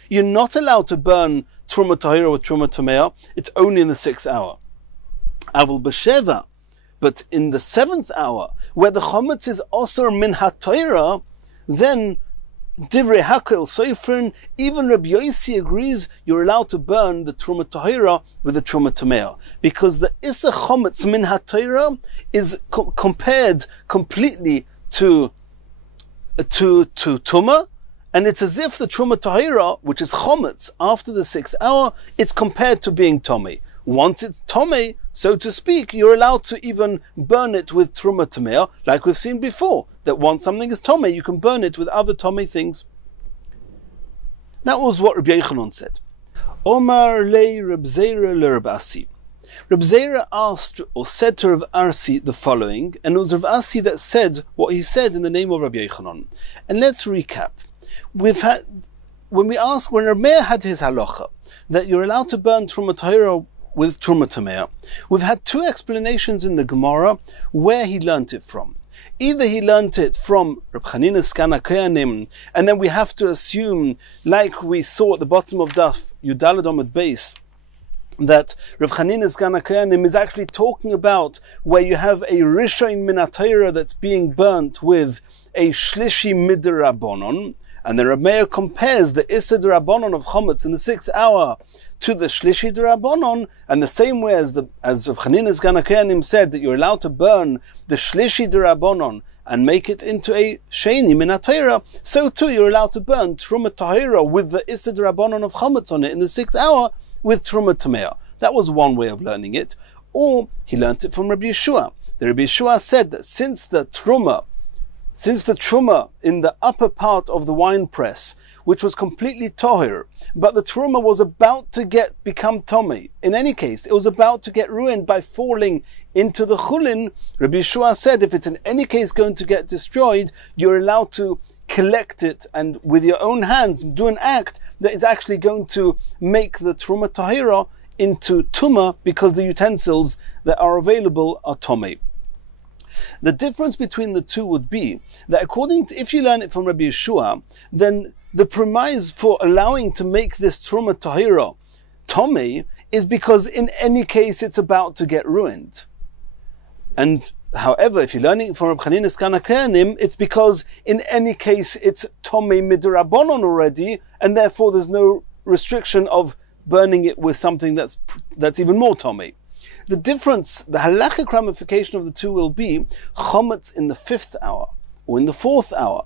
you're not allowed to burn truma tahira with truma tamea. It's only in the 6th hour. Avul b'sheva, but in the 7th hour, where the chometz is osur min hatayra, then divrei hakel soifrin, even Rabbi Yossi agrees you're allowed to burn the truma tahira with the truma tamea, because the issa chometz min hatayra is compared completely to tuma, and it's as if the truma tahira, which is chometz after the 6th hour, it's compared to being tomei. Once it's tomei, so to speak, you're allowed to even burn it with truma tamea, like we've seen before, that once something is tomei, you can burn it with other tomei things. That was what Rabbi Yechanan said. Omar lei Reb Zera le Reb Asi. Reb Zera asked or said to Reb Asi the following, and it was Reb Asi that said what he said in the name of Rabbi Yechanan. And let's recap. When Reb Meir had his halacha that you're allowed to burn truma tahira with truma tamea, we've had two explanations in the Gemara where he learnt it from. Either he learnt it from Reb Chanina's Kana Koyanim, and then we have to assume, like we saw at the bottom of Daf Yudalad Omid Beis, that Reb Chanina's Kana Koyanim is actually talking about where you have a Rishon min HaTorah that's being burnt with a Shlishi Midrabanon, and the Reb Meir compares the Issa D'Rabbanon of Chometz in the 6th hour to the Shlishi D'Rabbanon, and the same way as Reb Chanina's Kana Koyanim said that you're allowed to burn the Shlishi D'Rabbanon and make it into a Sheni min HaTorah, so too you're allowed to burn Truma Tahira with the Issa D'Rabbanon of Chometz on it in the 6th hour with Truma Tamea. That was one way of learning it. Or he learnt it from Rabbi Yeshua. The Rabbi Yeshua said that since the Truma in the upper part of the wine press, which was completely tohir, but the truma was about to become tomei. In any case, it was about to get ruined by falling into the chulin. Rabbi Yeshua said if it's in any case going to get destroyed, you're allowed to collect it and with your own hands do an act that is actually going to make the truma tahira into tuma, because the utensils that are available are tomei. The difference between the two would be that if you learn it from Rabbi Yeshua, then the premise for allowing to make this truma tahira tomei is because in any case it's about to get ruined. And however, if you're learning from Reb Chanina's Kana Koyanim, it's because in any case it's tomei midrabanon already, and therefore there's no restriction of burning it with something that's even more tomei. The difference, the halachic ramification of the two will be chometz in the 5th hour or in the 4th hour.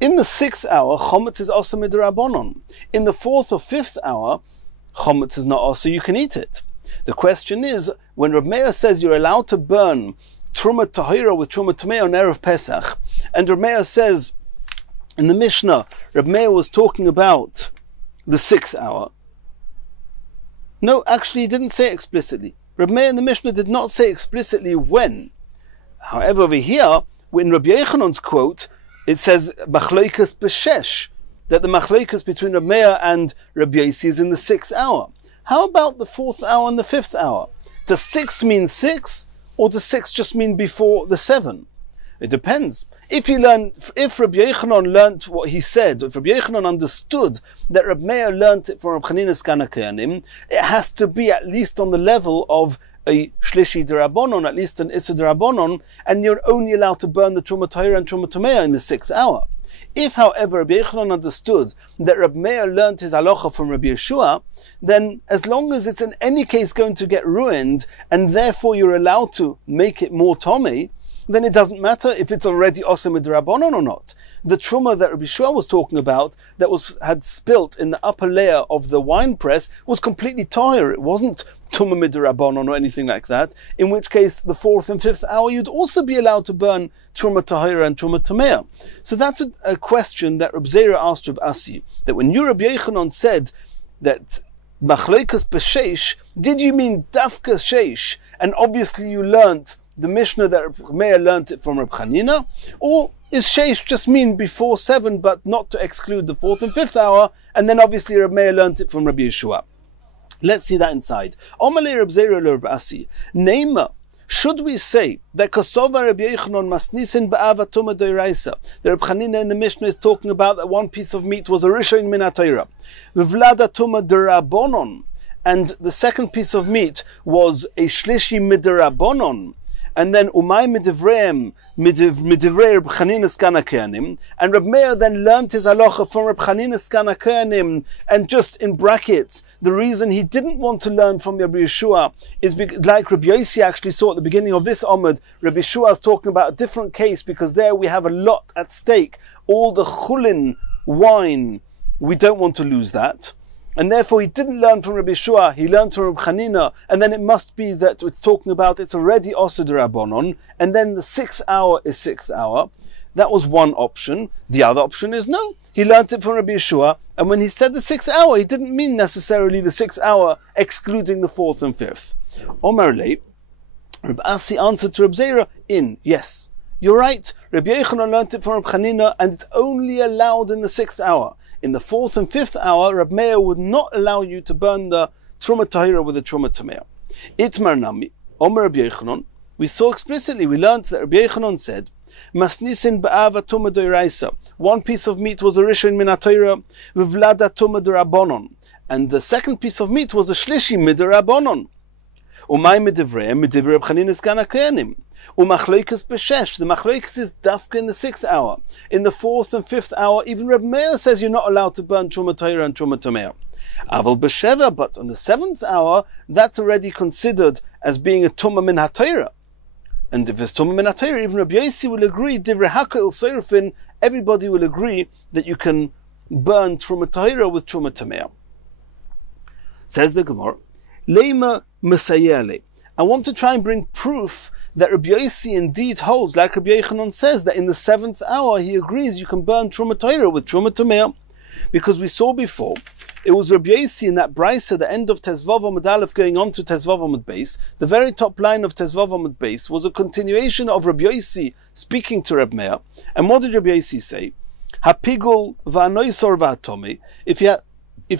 In the 6th hour, chometz is also midrabanon. In the 4th or 5th hour, chometz is not also, you can eat it. The question is, when Reb Meir says you're allowed to burn truma tahira with truma tamei on Erev Pesach, and Reb Meir says in the Mishnah, Reb Meir was talking about the 6th hour. No, actually he didn't say explicitly. Reb Meir in the Mishnah did not say explicitly when. However, over here, in Rabbi Yechanan's quote, it says machloikas b'shesh, that the machloikas between Reb Meir and Rabbi Yossi is in the 6th hour. How about the 4th hour and the 5th hour? Does 6 mean 6, or does 6 just mean before the 7? It depends. If Rabbi Yechanan learnt what he said, if Rabbi Yechanan understood that Reb Meir learnt it from Reb Chanina's Kana Koyanim, it has to be at least on the level of a Shlishi D'Rabbanon, at least an Issa D'Rabbanon, and you're only allowed to burn the Truma Tahira and Truma Tamea in the 6th hour. If, however, Rabbi Yochanan understood that Rabbi Meir learned his halacha from Rabbi Yeshua, then as long as it's in any case going to get ruined, and therefore you're allowed to make it more tomei, then it doesn't matter if it's already osem midrabanon or not. The truma that Rabbi Yeshua was talking about, that had spilt in the upper layer of the wine press, was completely tahir. It wasn't tuma midrabanon or anything like that, in which case the 4th and 5th hour you'd also be allowed to burn truma tahira and truma tamea. So that's a question that Reb Zera asked Reb Asi, that when you, Rabbi Yochanan, said that machlokas b'sheish, did you mean dafka sheish? And obviously you learnt the Mishnah that Reb Meir learnt it from Reb Chanina, or is sheish just mean before 7 but not to exclude the 4th and 5th hour, and then obviously Reb Meir learnt it from Rabbi Yeshua? Let's see that inside. Omalei Reb Zera le Reb Asi. Neima, should we say that Kosova Rabbi Yochanan masnisin ba'ava tuma doiraisa? The Reb Chanina in the Mishnah is talking about that one piece of meat was a rishon min ha'Torah, v'vlada tuma derabonon, and the second piece of meat was a shlishi miderabonon. And then umay midivreim midivrei Reb Chanina skana kohanim, and Reb Meir then learnt his halacha from Reb Chanina skana kohanim. And just in brackets, the reason he didn't want to learn from Rabbi Yeshua is because, like Rabbi Yossi actually saw at the beginning of this Amud, Rabbi Yeshua is talking about a different case, because there we have a lot at stake. All the chulin wine, we don't want to lose that. And therefore he didn't learn from Rabbi Yeshua, he learned from Rabbi Chanina, and then it must be that it's talking about it's already osud rabbonon, and then the 6th hour is 6th hour. That was one option. The other option is no, he learned it from Rabbi Yeshua, and when he said the 6th hour, he didn't mean necessarily the 6th hour, excluding the 4th and 5th. Omar lei, Rabbi Asi answered to Rabbi Zera, yes, you're right, Rabbi Yochanan learned it from Rabbi Chanina, and it's only allowed in the 6th hour. In the 4th and 5th hour, Rabbi Meir would not allow you to burn the truma tahira with the truma tamea. Itmar nami, Omer Rabbi Yochanan, we saw explicitly, we learned that Rabbi Yochanan said, Masnisin ba'ava tuma doiraisa. One piece of meat was a rishon min ha'Torah, v'vlada tuma derabonon, and the second piece of meat was a shlishi miderabonon. Umay midivrei Reb Chanina skana kohanim. Umachloikas b'shesh. The machloikas is dafka in the 6th hour. In the 4th and 5th hour, even Reb Meir says you're not allowed to burn truma tahira and truma tamea. Aval b'sheva, but on the 7th hour, that's already considered as being a tuma min ha'Torah. And if it's tuma min ha'Torah, even Rabbi Yossi will agree, divrei hakol seirufin, everybody will agree that you can burn truma tahira with truma tamea. Says the Gemara, Leima Masayele. I want to try and bring proof that Rabbi Yossi indeed holds, like Rabbi Yochanan says, that in the 7th hour he agrees you can burn truma tahira with truma tamea. Because we saw before, it was Rabbi Yossi in that brisa, the end of Tezvav Amud Aleph going on to Tezvav Amud Beis. The very top line of Tezvav Amud Beis was a continuation of Rabbi Yossi speaking to Rabbi Meir. And what did Rabbi Yossi say? Hapigul va'noisor va'tomei. If you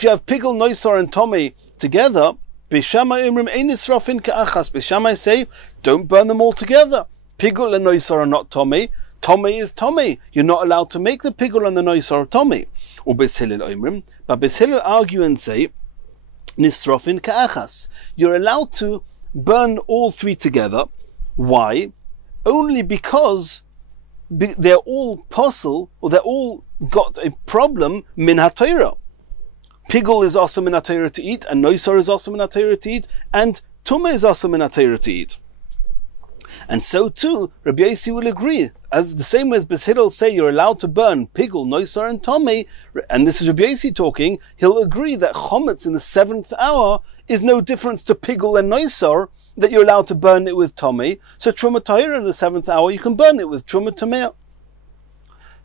have pigul, noisor, and tomei together, Beishamai imrim ein nisrofin ka'achas. Beishamai say, don't burn them all together. Pigul and noisor are not tomei. Tomei is tomei. You're not allowed to make the pigul and the noisor tomei. Or Beis Hillel imrim. But Beis Hillel argue and say, nisrofin ka'achas. You're allowed to burn all three together. Why? Only because they're all posel, or they're all got a problem min ha'Torah. Pigul is also min ha'Torah to eat, and noisor is also min ha'Torah to eat, and tumah is also min ha'Torah to eat. And so too, Rabbi Yossi will agree, as the same way as Beis Hillel say you're allowed to burn pigul, noisor, and tomei, and this is Rabbi Yossi talking, he'll agree that chometz in the 7th hour is no difference to pigul and noisor, that you're allowed to burn it with tomei. So truma tahira in the 7th hour, you can burn it with truma tamea.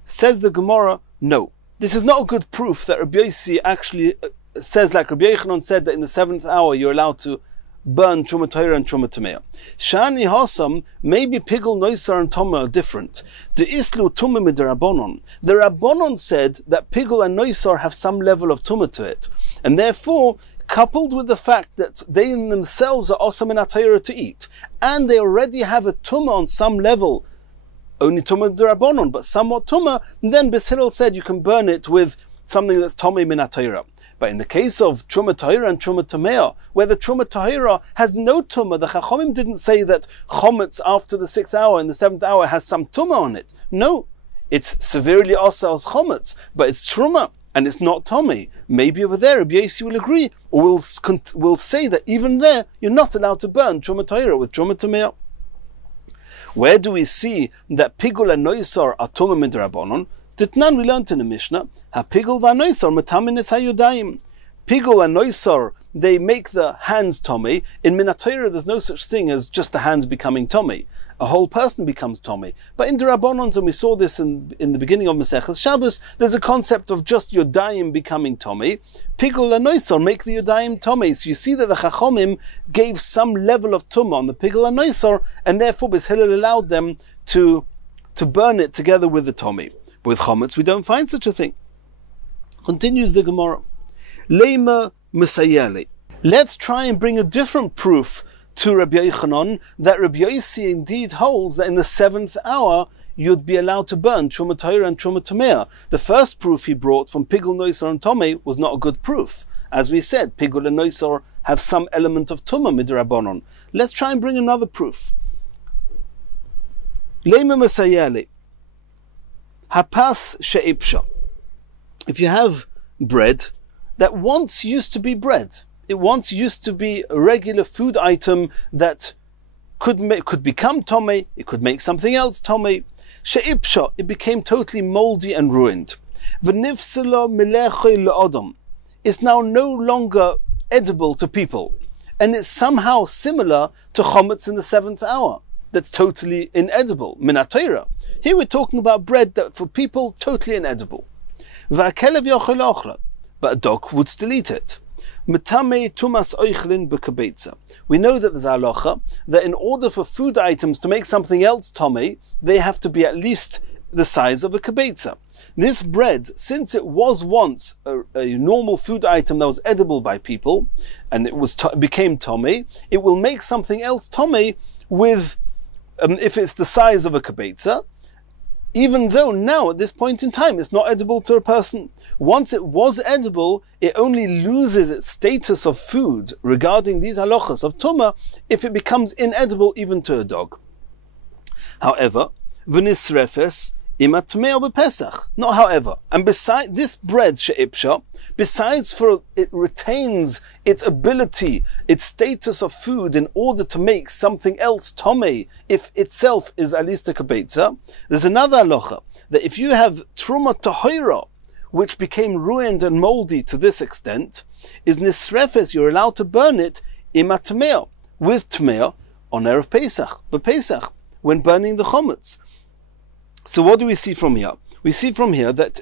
Says the Gemara, no. This is not a good proof that Rabbi Yossi actually says, like Rabbi Yochanan said, that in the 7th hour you're allowed to burn truma tahira and truma tamea. Shani hasam, maybe pigul, noisar, and tomah are different. The islu tumah miderabonon. The Rabbonon said that pigul and noisar have some level of tumah to it, and therefore, coupled with the fact that they in themselves are also min ha'Torah to eat, and they already have a tumah on some level, only tumah d'Rabbanon, but somewhat tumah, then Beis Hillel said you can burn it with something that's tomei min ha'Torah. But in the case of truma tahira and truma tamea, where the truma tahira has no tumah, the Chachomim didn't say that chometz after the 6th hour and the 7th hour has some tumah on it. No, it's severely asa as chometz, but it's truma, and it's not tomei. Maybe over there, Rabbi Yossi will agree, or will say that even there, you're not allowed to burn truma tahira with truma tamei. Where do we see that pigul and noisar are tumah midrabanon? Ditnan, we learned in the Mishnah, ha pigul v'anoisar matamin es hayudayim. Pigul and noisar, they make the hands tomei. In Minatayra, there's no such thing as just the hands becoming tomei. A whole person becomes tomei. But in the Rabbanons, and we saw this in the beginning of Masechet Shabbos, there's a concept of just Yodayim becoming tomei. Pigul and noisar make the Yodayim tomei. So you see that the Chachomim gave some level of tumah on the pigul and noisar, and therefore Beis Hillel allowed them to burn it together with the tomei. But with chometz, we don't find such a thing. Continues the Gemara. Leima Mesayele. Let's try and bring a different proof to Rabbi Yochanan, that Rabbi Yossi indeed holds that in the 7th hour you'd be allowed to burn Truma Tahira and Truma Tamea. The first proof he brought from Pigul, Noisar and Tomei was not a good proof. As we said, Pigul and Noisar have some element of Tumah midrabanon. Let's try and bring another proof. Leima Mesayele. Hapas she'ipsha. If you have bread that once used to be bread, it once used to be a regular food item that could become tomei, it could make something else tomei. She'ipsha, it became totally moldy and ruined. V'nifselo milechoi le'odom, it's now no longer edible to people, and it's somehow similar to chometz in the 7th hour. That's totally inedible. Minatayra. Here we're talking about bread that for people totally inedible. V'akelev yochel ochla, but a dog would still eat it. Metame tumas oichlin b'kabetza. We know that there's a halacha that in order for food items to make something else tomei, they have to be at least the size of a kabetza. This bread, since it was once a normal food item that was edible by people, and it became tomei, it will make something else tomei with, if it's the size of a kabetza, even though now at this point in time it's not edible to a person. Once it was edible, it only loses its status of food regarding these halachas of tumah if it becomes inedible even to a dog. However, v'nisrefes imatmeo b'pesach. Not however. And besides this bread she'ipsha, besides for it retains its ability, its status of food in order to make something else tomei, if itself is at least a kabetza, there's another halacha, that if you have truma tahira, which became ruined and moldy to this extent, is nisrefes, you're allowed to burn it imatmeo, with tmeo, on Erev Pesach, b'Pesach, when burning the chometz. So what do we see from here? We see from here that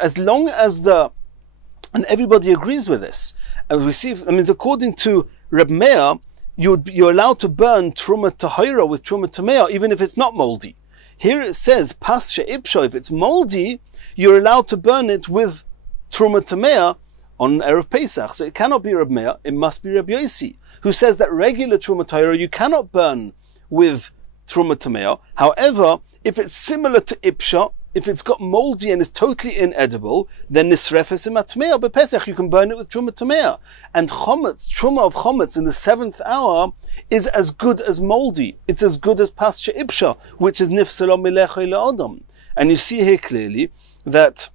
as long as and everybody agrees with this, as we see, according to Reb Meir, you're allowed to burn truma tahira with truma tamea, even if it's not moldy. Here it says pas she'ipsha, if it's moldy, you're allowed to burn it with truma tamea on Erev Pesach. So it cannot be Reb Meir, it must be Reb Yossi, who says that regular truma tahira you cannot burn with truma tamea. However, if it's similar to ipsha, if it's got moldy and is totally inedible, then nisrefes imatmea b'Pesach, you can burn it with truma tamea. And chometz, truma of chometz in the 7th hour is as good as moldy. It's as good as pas she'ipsha, which is nifselo milechoi le'odom. And you see here clearly that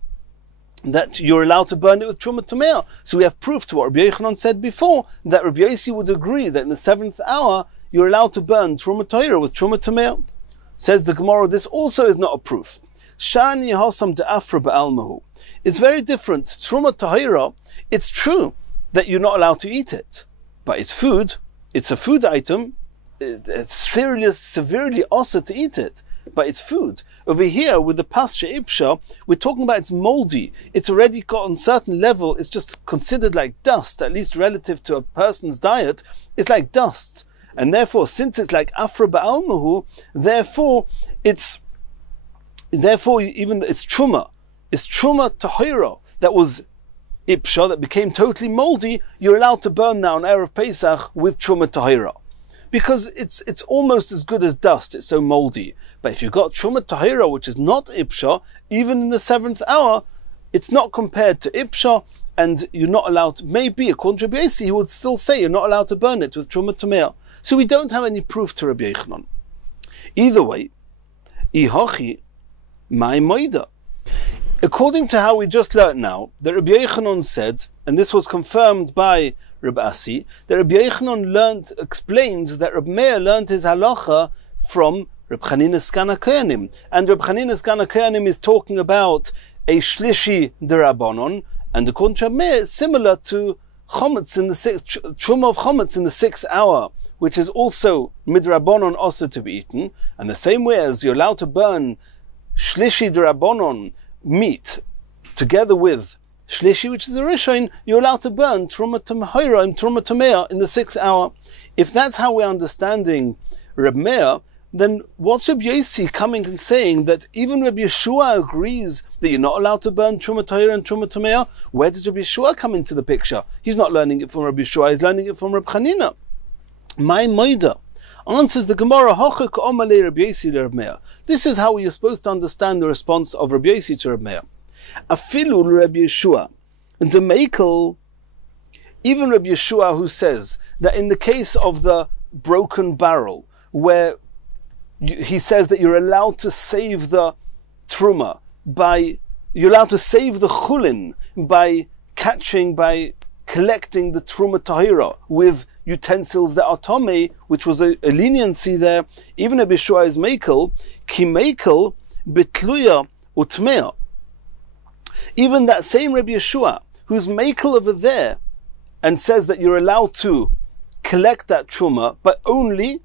you're allowed to burn it with truma tamea. So we have proof to what Rabbi Yochanan said before, that Rabbi Yossi would agree that in the 7th hour you're allowed to burn truma tahira with truma tamea. Says the Gemara, this also is not a proof. Shani hasam de'afra ba'almahu. It's very different. Truma tahira, it's true that you're not allowed to eat it, but it's food. It's a food item. It's severely also to eat it, but it's food. Over here, with the pas she'ipsha, we're talking about it's moldy. It's already got on a certain level. It's just considered like dust, at least relative to a person's diet. It's like dust. And therefore, since it's like afra ba'almahu, therefore it's truma. It's truma tahira that was ipsha, that became totally moldy. You're allowed to burn now on Erev Pesach with truma tahira, because it's almost as good as dust. It's so moldy. But if you've got truma tahira, which is not ipsha, even in the 7th hour, it's not compared to ipsha. And you're not allowed to, maybe according to Rabbi Yossi, he would still say you're not allowed to burn it with truma tamea. So we don't have any proof to Rabbi Yochanan. Either way, ihachi My moida. According to how we just learnt now, that Rabbi Yochanan said, and this was confirmed by Rabbi Asi, that Rabbi Yochanan explained that Rabbi Meir learned his halacha from Reb Chanina's Kana Koyanim. And Reb Chanina's Kana Koyanim is talking about a shlishi derabonon, and according to Reb Meir, it's similar to chometz in the truma of chometz in the 6th hour, which is also midrabonon, also to be eaten. And the same way as you're allowed to burn shlishi derabonon meat together with shlishi, which is a rishon, you're allowed to burn truma tamahira and truma tamea in the 6th hour. If that's how we're understanding Reb Meir, then what's Rabbi Yossi coming and saying that even Rabbi Yeshua agrees that you're not allowed to burn truma tahira and truma tamea? Where does Rabbi Yeshua come into the picture? He's not learning it from Rabbi Yeshua, he's learning it from Reb Chanina. My moida. Answers the Gemara, this is how you're supposed to understand the response of Rabbi Yossi to Rabbi Meir. Afilu Rabbi Yeshua, and the Meikel, even Rabbi Yeshua, who says that in the case of the broken barrel, where he says that you're allowed to save the truma you're allowed to save the chulin by collecting the truma tahira with utensils that are tomei, which was a leniency there. Even Rabbi Yeshua is meikel, ki meikel betluya utmea. Even that same Rabbi Yeshua, who's meikel over there, and says that you're allowed to collect that truma, but only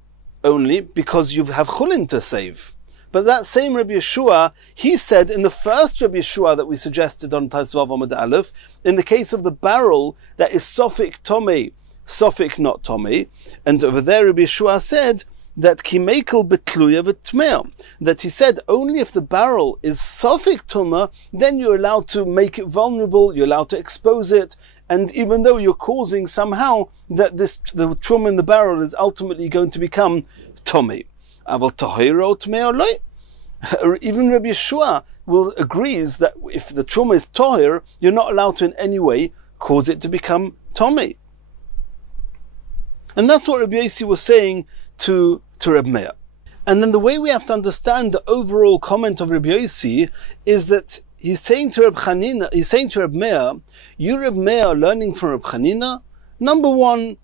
because you have chulin to save. But that same Rabbi Yeshua, he said in the first Rabbi Yeshua that we suggested on Tazvav Amud Aleph, in the case of the barrel that is sofik tomei, sofik not tomei, and over there Rabbi Yeshua said that kimekel betluya v'tmea, that he said only if the barrel is sofik tuma, then you're allowed to make it vulnerable, you're allowed to expose it, and even though you're causing somehow that the truma in the barrel is ultimately going to become tomei. Aval tahira tmea loy. Even Rabbi Yeshua agrees that if the truma is tahir, you're not allowed to in any way cause it to become tomei. And that's what Rabbi Yossi was saying to Reb Meir. And then the way we have to understand the overall comment of Rabbi Yossi is that he's saying to Reb Meir, you Reb Meir are learning from Reb Chanina. Number one,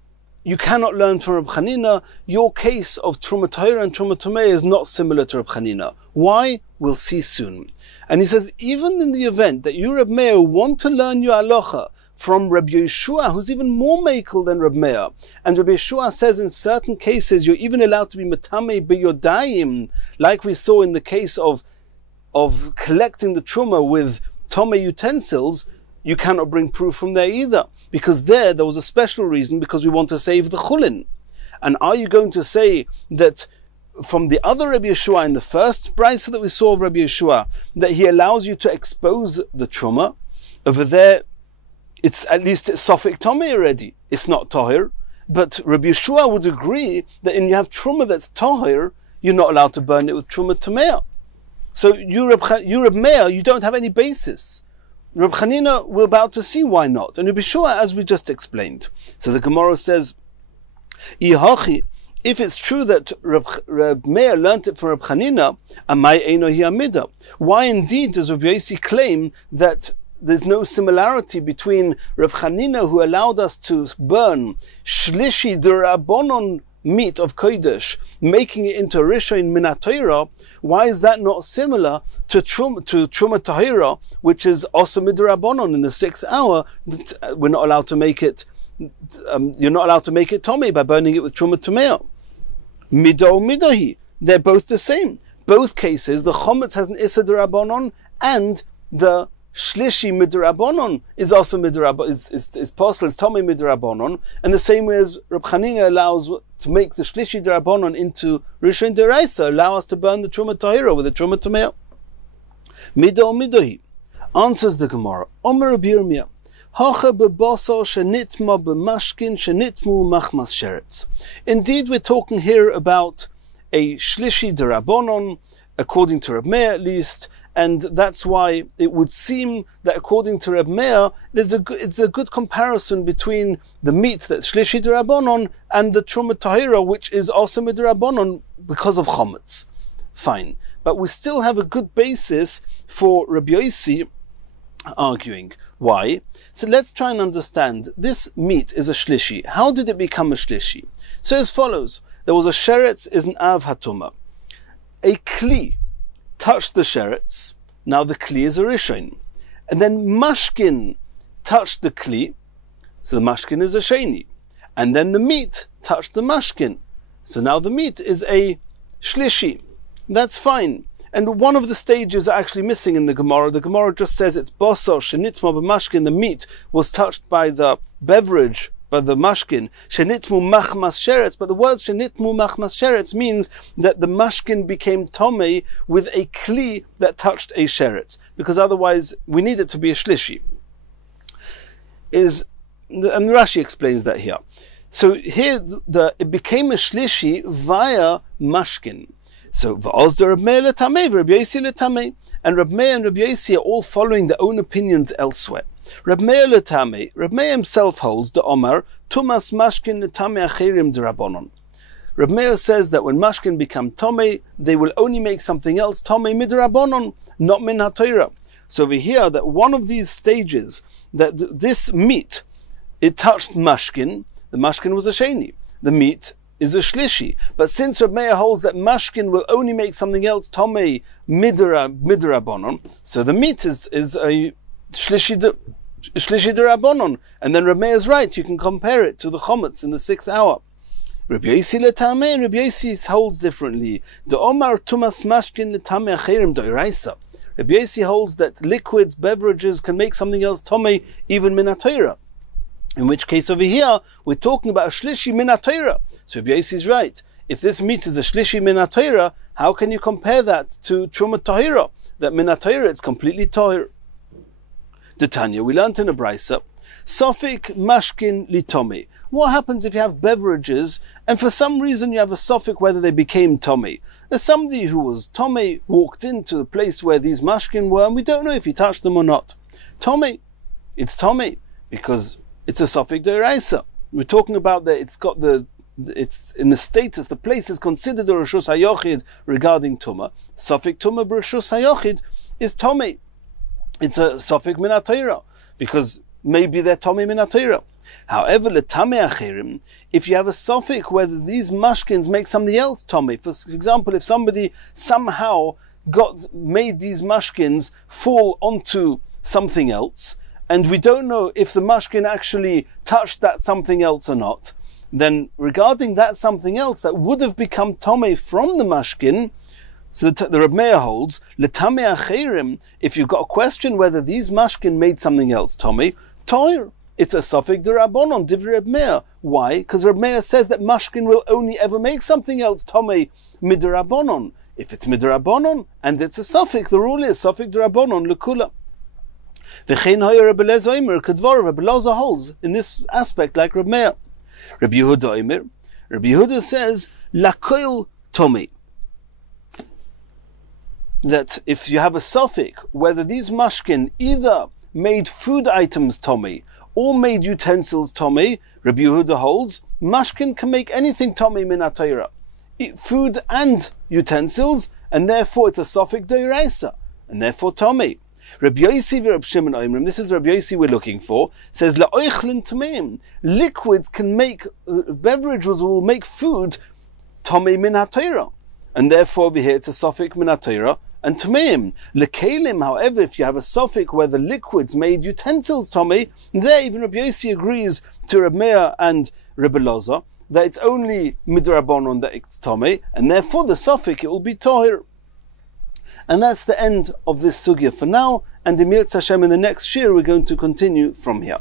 you cannot learn from Reb Chanina. Your case of Truma Tahira and Truma Tomei is not similar to Reb Chanina. Why? We'll see soon. And he says, even in the event that you Reb Meir want to learn your halacha from Rabbi Yeshua, who's even more mekel than Reb Meir, and Rabbi Yeshua says in certain cases you're even allowed to be metame b'yodayim, like we saw in the case of collecting the truma with tomei utensils, you cannot bring proof from there either, because there was a special reason, because we want to save the chulin. And are you going to say that from the other Rabbi Yeshua in the first brisa that we saw of Rabbi Yeshua, that he allows you to expose the truma? Over there, it's sofik tomei already. It's not tahir. But Rabbi Yeshua would agree that when you have truma that's tahir, you're not allowed to burn it with truma tamea. So you Reb Meir, you don't have any basis. Reb Chanina, we're about to see why not. And Rabbi Yeshua, as we just explained. So the Gemara says, Ihachi, if it's true that Reb Meir learnt it from Reb Chanina, amai eino hi amida. Why indeed does Rabbi Yossi claim that there's no similarity between Reb Chanina, who allowed us to burn shlishi derabonon meat of kodesh, making it into rishon min haTorah? Why is that not similar to truma tahira, which is also midrabanon in the 6th hour? We're not allowed to make it. You're not allowed to make it tomei by burning it with truma tamea. Mido midohi. They're both the same. Both cases, the chometz has an issa derabanon, and the shlishi midrabanon is also is possible, is tomei midrabanon, and the same way as Reb Chanina allows to make the shlishi derabanon into rishon deraisa, allow us to burn the truma tahira with the truma tamea. Mido midohi. Answers the Gemara. Omer Rabbi Yirmiyah. Hacha bebasar shenitma b'mashkin shenitmu machmas sheretz. Indeed, we're talking here about a shlishi derabanon, according to Reb Meir at least, and that's why it would seem that according to Reb Meir, it's a good comparison between the meat that's shlishi derabanon and the truma tahira, which is also midrabanon because of chometz. fine. But we still have a good basis for Rabbi Yossi arguing. Why? So let's try and understand. This meat is a shlishi. How did it become a shlishi? So as follows. There was a sheretz, is an av hatuma. A kli touched the sheretz. Now the kli is a rishon. And then mashkin touched the kli. So the mashkin is a sheni. And then the meat touched the mashkin. So now the meat is a shlishi. That's fine. And one of the stages are actually missing in the Gemara. The Gemara just says it's bosor shenitma b'mashkin. The meat was touched by the beverage, by the mashkin. Shenitmu machmas sheretz. But the word shenitmu machmas sheretz means that the mashkin became tomei with a kli that touched a sheretz. Because otherwise we need it to be a shlishi. And Rashi explains that here. So here it became a shlishi via mashkin. So v'ozda Reb Meir letamei, Reb Yossi letamei, and Reb Meir and Reb Yossi are all following their own opinions elsewhere. Reb Meir letamei, Reb Meir himself holds the Omar tumas mashkin letamei acherim d'Rabbanon. Reb Meir says that when mashkin become tomei, they will only make something else tomei midrabbanon, not min haTorah. So we hear that one of these stages, that this meat, it touched mashkin. The mashkin was a sheni. The meat is a shlishi. But since Reb Meir holds that mashkin will only make something else tomei midrabbanon, so the meat is a shlishi d'Rabbanon. And then Reb Meir is right. You can compare it to the chometz in the 6th hour. Rabbi Yossi letamei, and Rabbi Yossi holds differently. The Omar tumas mashkin letamei acherim d'oraisa. Rabbi Yossi holds that liquids, beverages can make something else tomei even min haTorah. In which case over here, we're talking about a shlishi min haTorah. So Rabbi Yossi is right. If this meat is a shlishi min haTorah, how can you compare that to truma tahira? That min haTorah, it's completely tahir. The Tanya, we learned in a brisa, sofik mashkin litomi. What happens if you have beverages and for some reason you have a sofik whether they became tomei? As somebody who was tomei walked into the place where these mashkin were and we don't know if he touched them or not. Tomei. It's tomei because it's a sofik d'oraisa. We're talking about that it's in the status, the place is considered a reshus hayochid regarding tuma. Sofik tuma b'reshus hayochid is tomei. It's a sofik min haTorah because maybe they're tomei min haTorah. However, letamei acherim, if you have a sofik whether these mashkins make something else tomei. For example, if somebody somehow made these mashkins fall onto something else, and we don't know if the mashkin actually touched that something else or not, then regarding that something else that would have become tomei from the mashkin, so the Reb Meir holds, letamei acherim, if you've got a question whether these mashkin made something else tomei, toir. It's a sofik d'Rabbanon, divrei Reb Meir. Why? Because Reb Meir says that mashkin will only ever make something else tomei midrabbanon. If it's midrabbanon and it's a sofik, the rule is sofik d'Rabbanon lekula. V'chein hoyer Rabbi Lezer Omer kedvar. Rabbi Lezer holds in this aspect like Reb Meir. Rabbi Yehuda Omer. Rabbi Yehuda says lakoil tomei. That if you have a sofik whether these mashkin either made food items tomei or made utensils tomei, Rabbi Yehuda holds mashkin can make anything tomei min haTorah, food and utensils, and therefore it's a sofik d'oraisa, and therefore tomei. Rabbi Yossi v'Rab Shimon Oimrim, this is Rabbi Yossi we're looking for, says la'oichlin tameim. Liquids can make beverages will make food tomei min haTorah, and therefore over here it's a sofik min haTorah and tameim. Lekelim, however, if you have a sofik where the liquids made utensils tomei, there even Rabbi Yossi agrees to Reb Meir and Rabbi Lezer that it's only midrabbanon that it's tomei, and therefore the sofik it will be tahir. And that's the end of this sugya for now, and in Yitzchok Hashem in the next shiur we're going to continue from here.